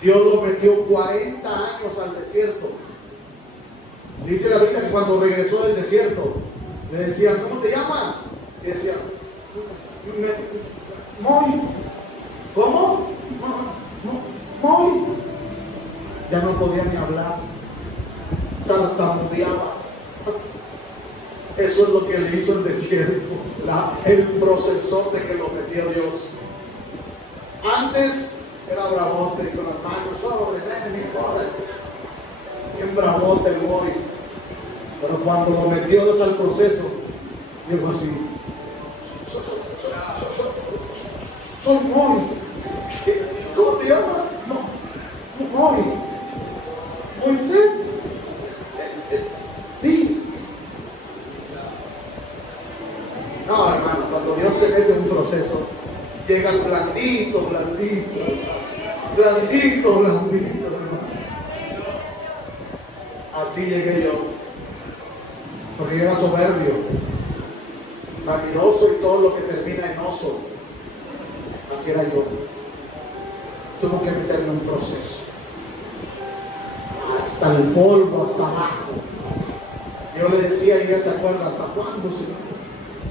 Dios lo metió 40 años al desierto. Dice la Biblia que cuando regresó del desierto, le decían, ¿cómo te llamas? Y decía, Moy. ¿Cómo? Moy. Ya no podía ni hablar. Tartamudeaba. Eso es lo que le hizo el desierto. El procesote que lo metió Dios. Antes era bravote con las manos sobre, ven, joder. Bien bravote el Moy. Pero cuando lo metió Dios al proceso, dijo así, soy Moy. ¿Cómo te llamas? No, Moy. Moisés. Sí. No, hermano, cuando Dios te mete en un proceso, llegas blandito, blandito, blandito, blandito, hermano. Así llegué yo. Porque yo era soberbio, vanidoso y todo lo que termina en oso. Así era yo. Tuve que meterme en un proceso. Hasta el polvo, hasta abajo. Yo le decía y ella se acuerda, ¿hasta cuándo, Señor?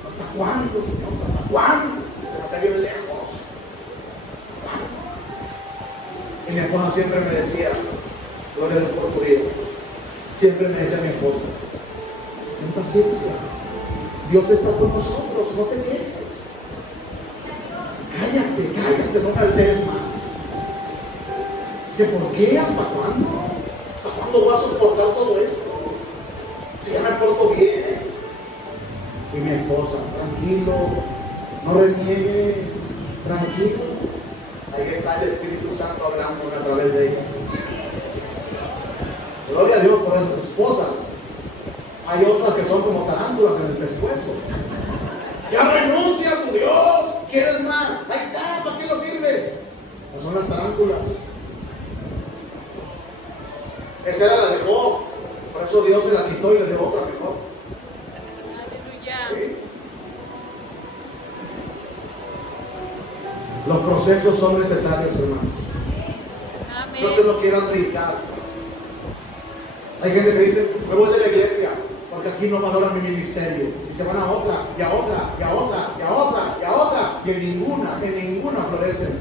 ¿Hasta cuándo, Señor? ¿Hasta cuándo? Se me salió lejos. Y mi esposa siempre me decía, gloria del portugués, siempre me decía mi esposa, ten paciencia, Dios está con nosotros, no te quejes. Cállate, no me alteres más. Es que ¿por qué? ¿Hasta cuándo? ¿Hasta cuándo voy a soportar todo esto? Si ya me porto bien. Y mi esposa, tranquilo, no reniegues, tranquilo. Ahí está el Espíritu Santo hablando a través de ella. Gloria a Dios por esas esposas. Hay otras que son como tarántulas en el pescuezo. Ya renuncia a tu Dios, ¿quieres más? Ahí está, ¿para qué lo sirves? No son las tarántulas. Esa era la de Job, por eso Dios se la quitó y le dio otra mejor. Aleluya. ¿Sí? Los procesos son necesarios, hermanos. No te Amén. lo quiero aplicar. Hay gente que dice, me voy de la iglesia porque porque aquí no valoran mi ministerio. Y se van a otra, y a otra, y a otra, y a otra, y a otra, y en ninguna florecen.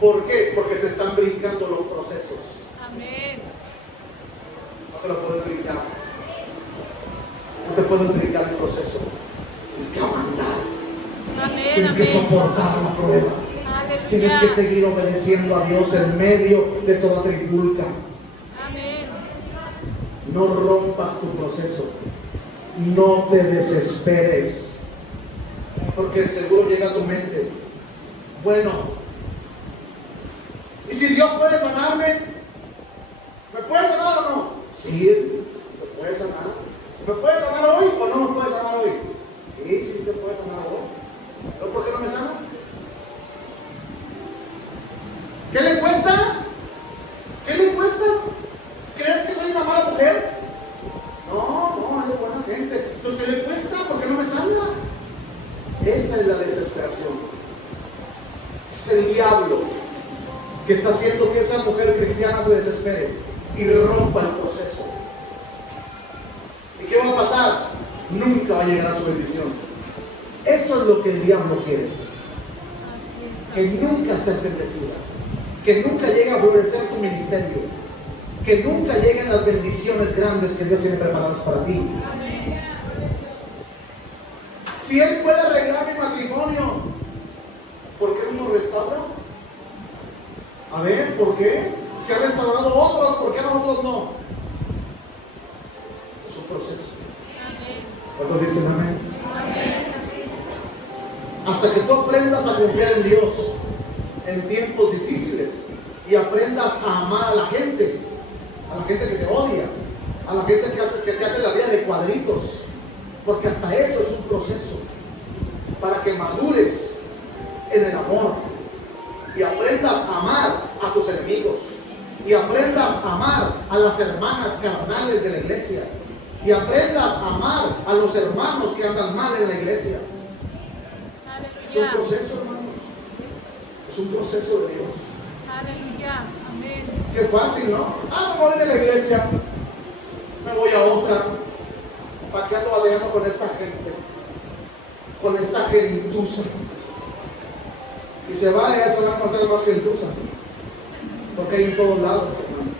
¿Por qué? Porque se están brincando los procesos. Amén. No se lo pueden brincar. No te pueden brincar el proceso. Tienes que aguantar. Amén. Tienes que soportar la prueba. Tienes que Aleluya. seguir obedeciendo a Dios en medio de toda trifulca. Amén. No rompas tu proceso. No te desesperes. Porque seguro llega a tu mente. Bueno, ¿y si Dios puede sanarme? ¿Me puede sanar o no? Sí, me puede sanar. ¿Me puede sanar hoy o no me puede sanar hoy? Sí, te puede sanar hoy. ¿Pero por qué no me sana? ¿Qué le cuesta? ¿Qué le cuesta? ¿Crees que soy una mala mujer? No, es buena gente. Entonces, ¿qué le cuesta? ¿Por qué no me sana? Esa es la desesperación. Es el diablo que está haciendo que esa mujer cristiana se desespere y rompa el proceso. ¿Y qué va a pasar? Nunca va a llegar a su bendición. Eso es lo que el diablo quiere. Que nunca seas bendecida. Que nunca llegue a florecer tu ministerio. Que nunca lleguen las bendiciones grandes que Dios tiene preparadas para ti. Si Él puede arreglar mi matrimonio, ¿por qué no lo restaura? A ver, ¿por qué? Si ha restaurado otros, ¿por qué nosotros no? Es un proceso. ¿Cuántos dicen amén? Hasta que tú aprendas a confiar en Dios en tiempos difíciles y aprendas a amar a la gente que te odia, a la gente que te hace la vida de cuadritos, porque hasta eso es un proceso para que madures en el amor y aprendas a amar a tus enemigos y aprendas a amar a las hermanas carnales de la iglesia y aprendas a amar a los hermanos que andan mal en la iglesia. Es un proceso, hermanos. Es un proceso de Dios. Aleluya. Amén. Qué fácil, ¿no? Me voy de la iglesia, me voy a otra. ¿Para qué ando aleando con esta gente? Con esta gentuza. Y se va y ya se va a encontrar más gentuza. Porque hay en todos lados, hermano.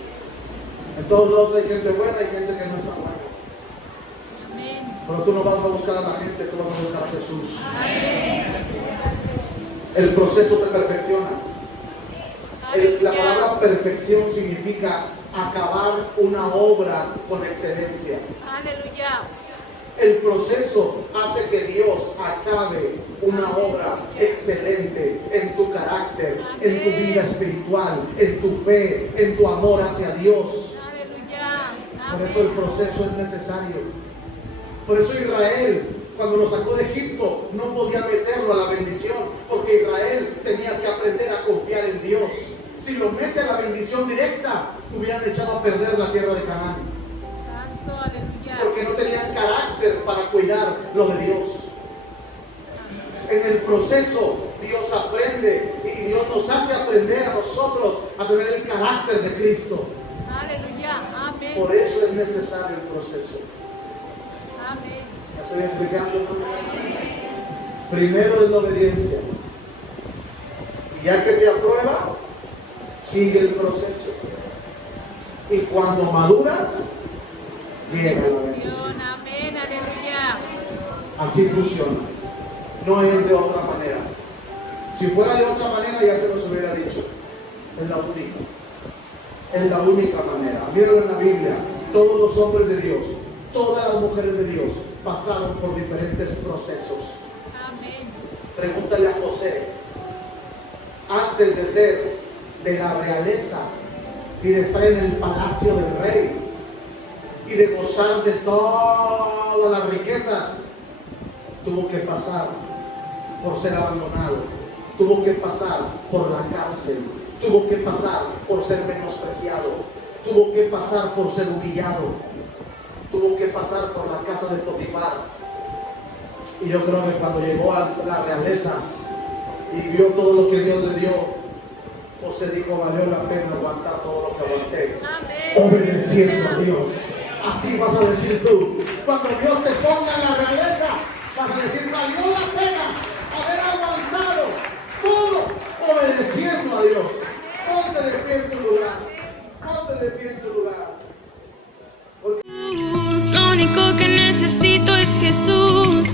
En todos lados hay gente buena y gente que no está buena. Amén. Pero tú no vas a buscar a la gente, tú vas a buscar a Jesús. Amén. El proceso te perfecciona. La Aleluya. palabra perfección significa acabar una obra con excelencia. Aleluya. El proceso hace que Dios acabe una obra excelente en tu carácter, en tu vida espiritual, en tu fe, en tu amor hacia Dios. Aleluya. Por eso el proceso es necesario. Por eso Israel, cuando lo sacó de Egipto, no podía meterlo a la bendición, porque Israel tenía que aprender a confiar en Dios. Si lo mete a la bendición directa, hubieran echado a perder la tierra de Canaán. Santo, aleluya. Porque no tenían carácter para cuidar lo de Dios. En el proceso, Dios aprende y Dios nos hace aprender a nosotros a tener el carácter de Cristo. Aleluya. Amén. Por eso es necesario el proceso. Amén. ¿Me estoy explicando, hermano? Primero es la obediencia. Y ya que te aprueba, sigue el proceso. Y cuando maduras, llega la bendición. Amén. Aleluya. Así funciona. No es de otra manera. Si fuera de otra manera, ya se nos hubiera dicho. Es la única. Es la única manera. Mírenlo en la Biblia. Todos los hombres de Dios, todas las mujeres de Dios pasaron por diferentes procesos. Amén. Pregúntale a José. Antes de ser de la realeza y de estar en el palacio del rey y de gozar de todas las riquezas, tuvo que pasar por ser abandonado, tuvo que pasar por la cárcel, tuvo que pasar por ser menospreciado, tuvo que pasar por ser humillado, tuvo que pasar por la casa de Potifar. Y yo creo que cuando llegó a la realeza y vio todo lo que Dios le dio, José dijo: valió la pena aguantar todo lo que aguanté, Amén. obedeciendo a Dios, Así vas a decir tú. Cuando Dios te ponga en la realeza, vas a decir, valió la pena haber aguantado todo obedeciendo a Dios. Ponte de pie en tu lugar. Ponte de pie en tu lugar. Lo único que necesito es Jesús.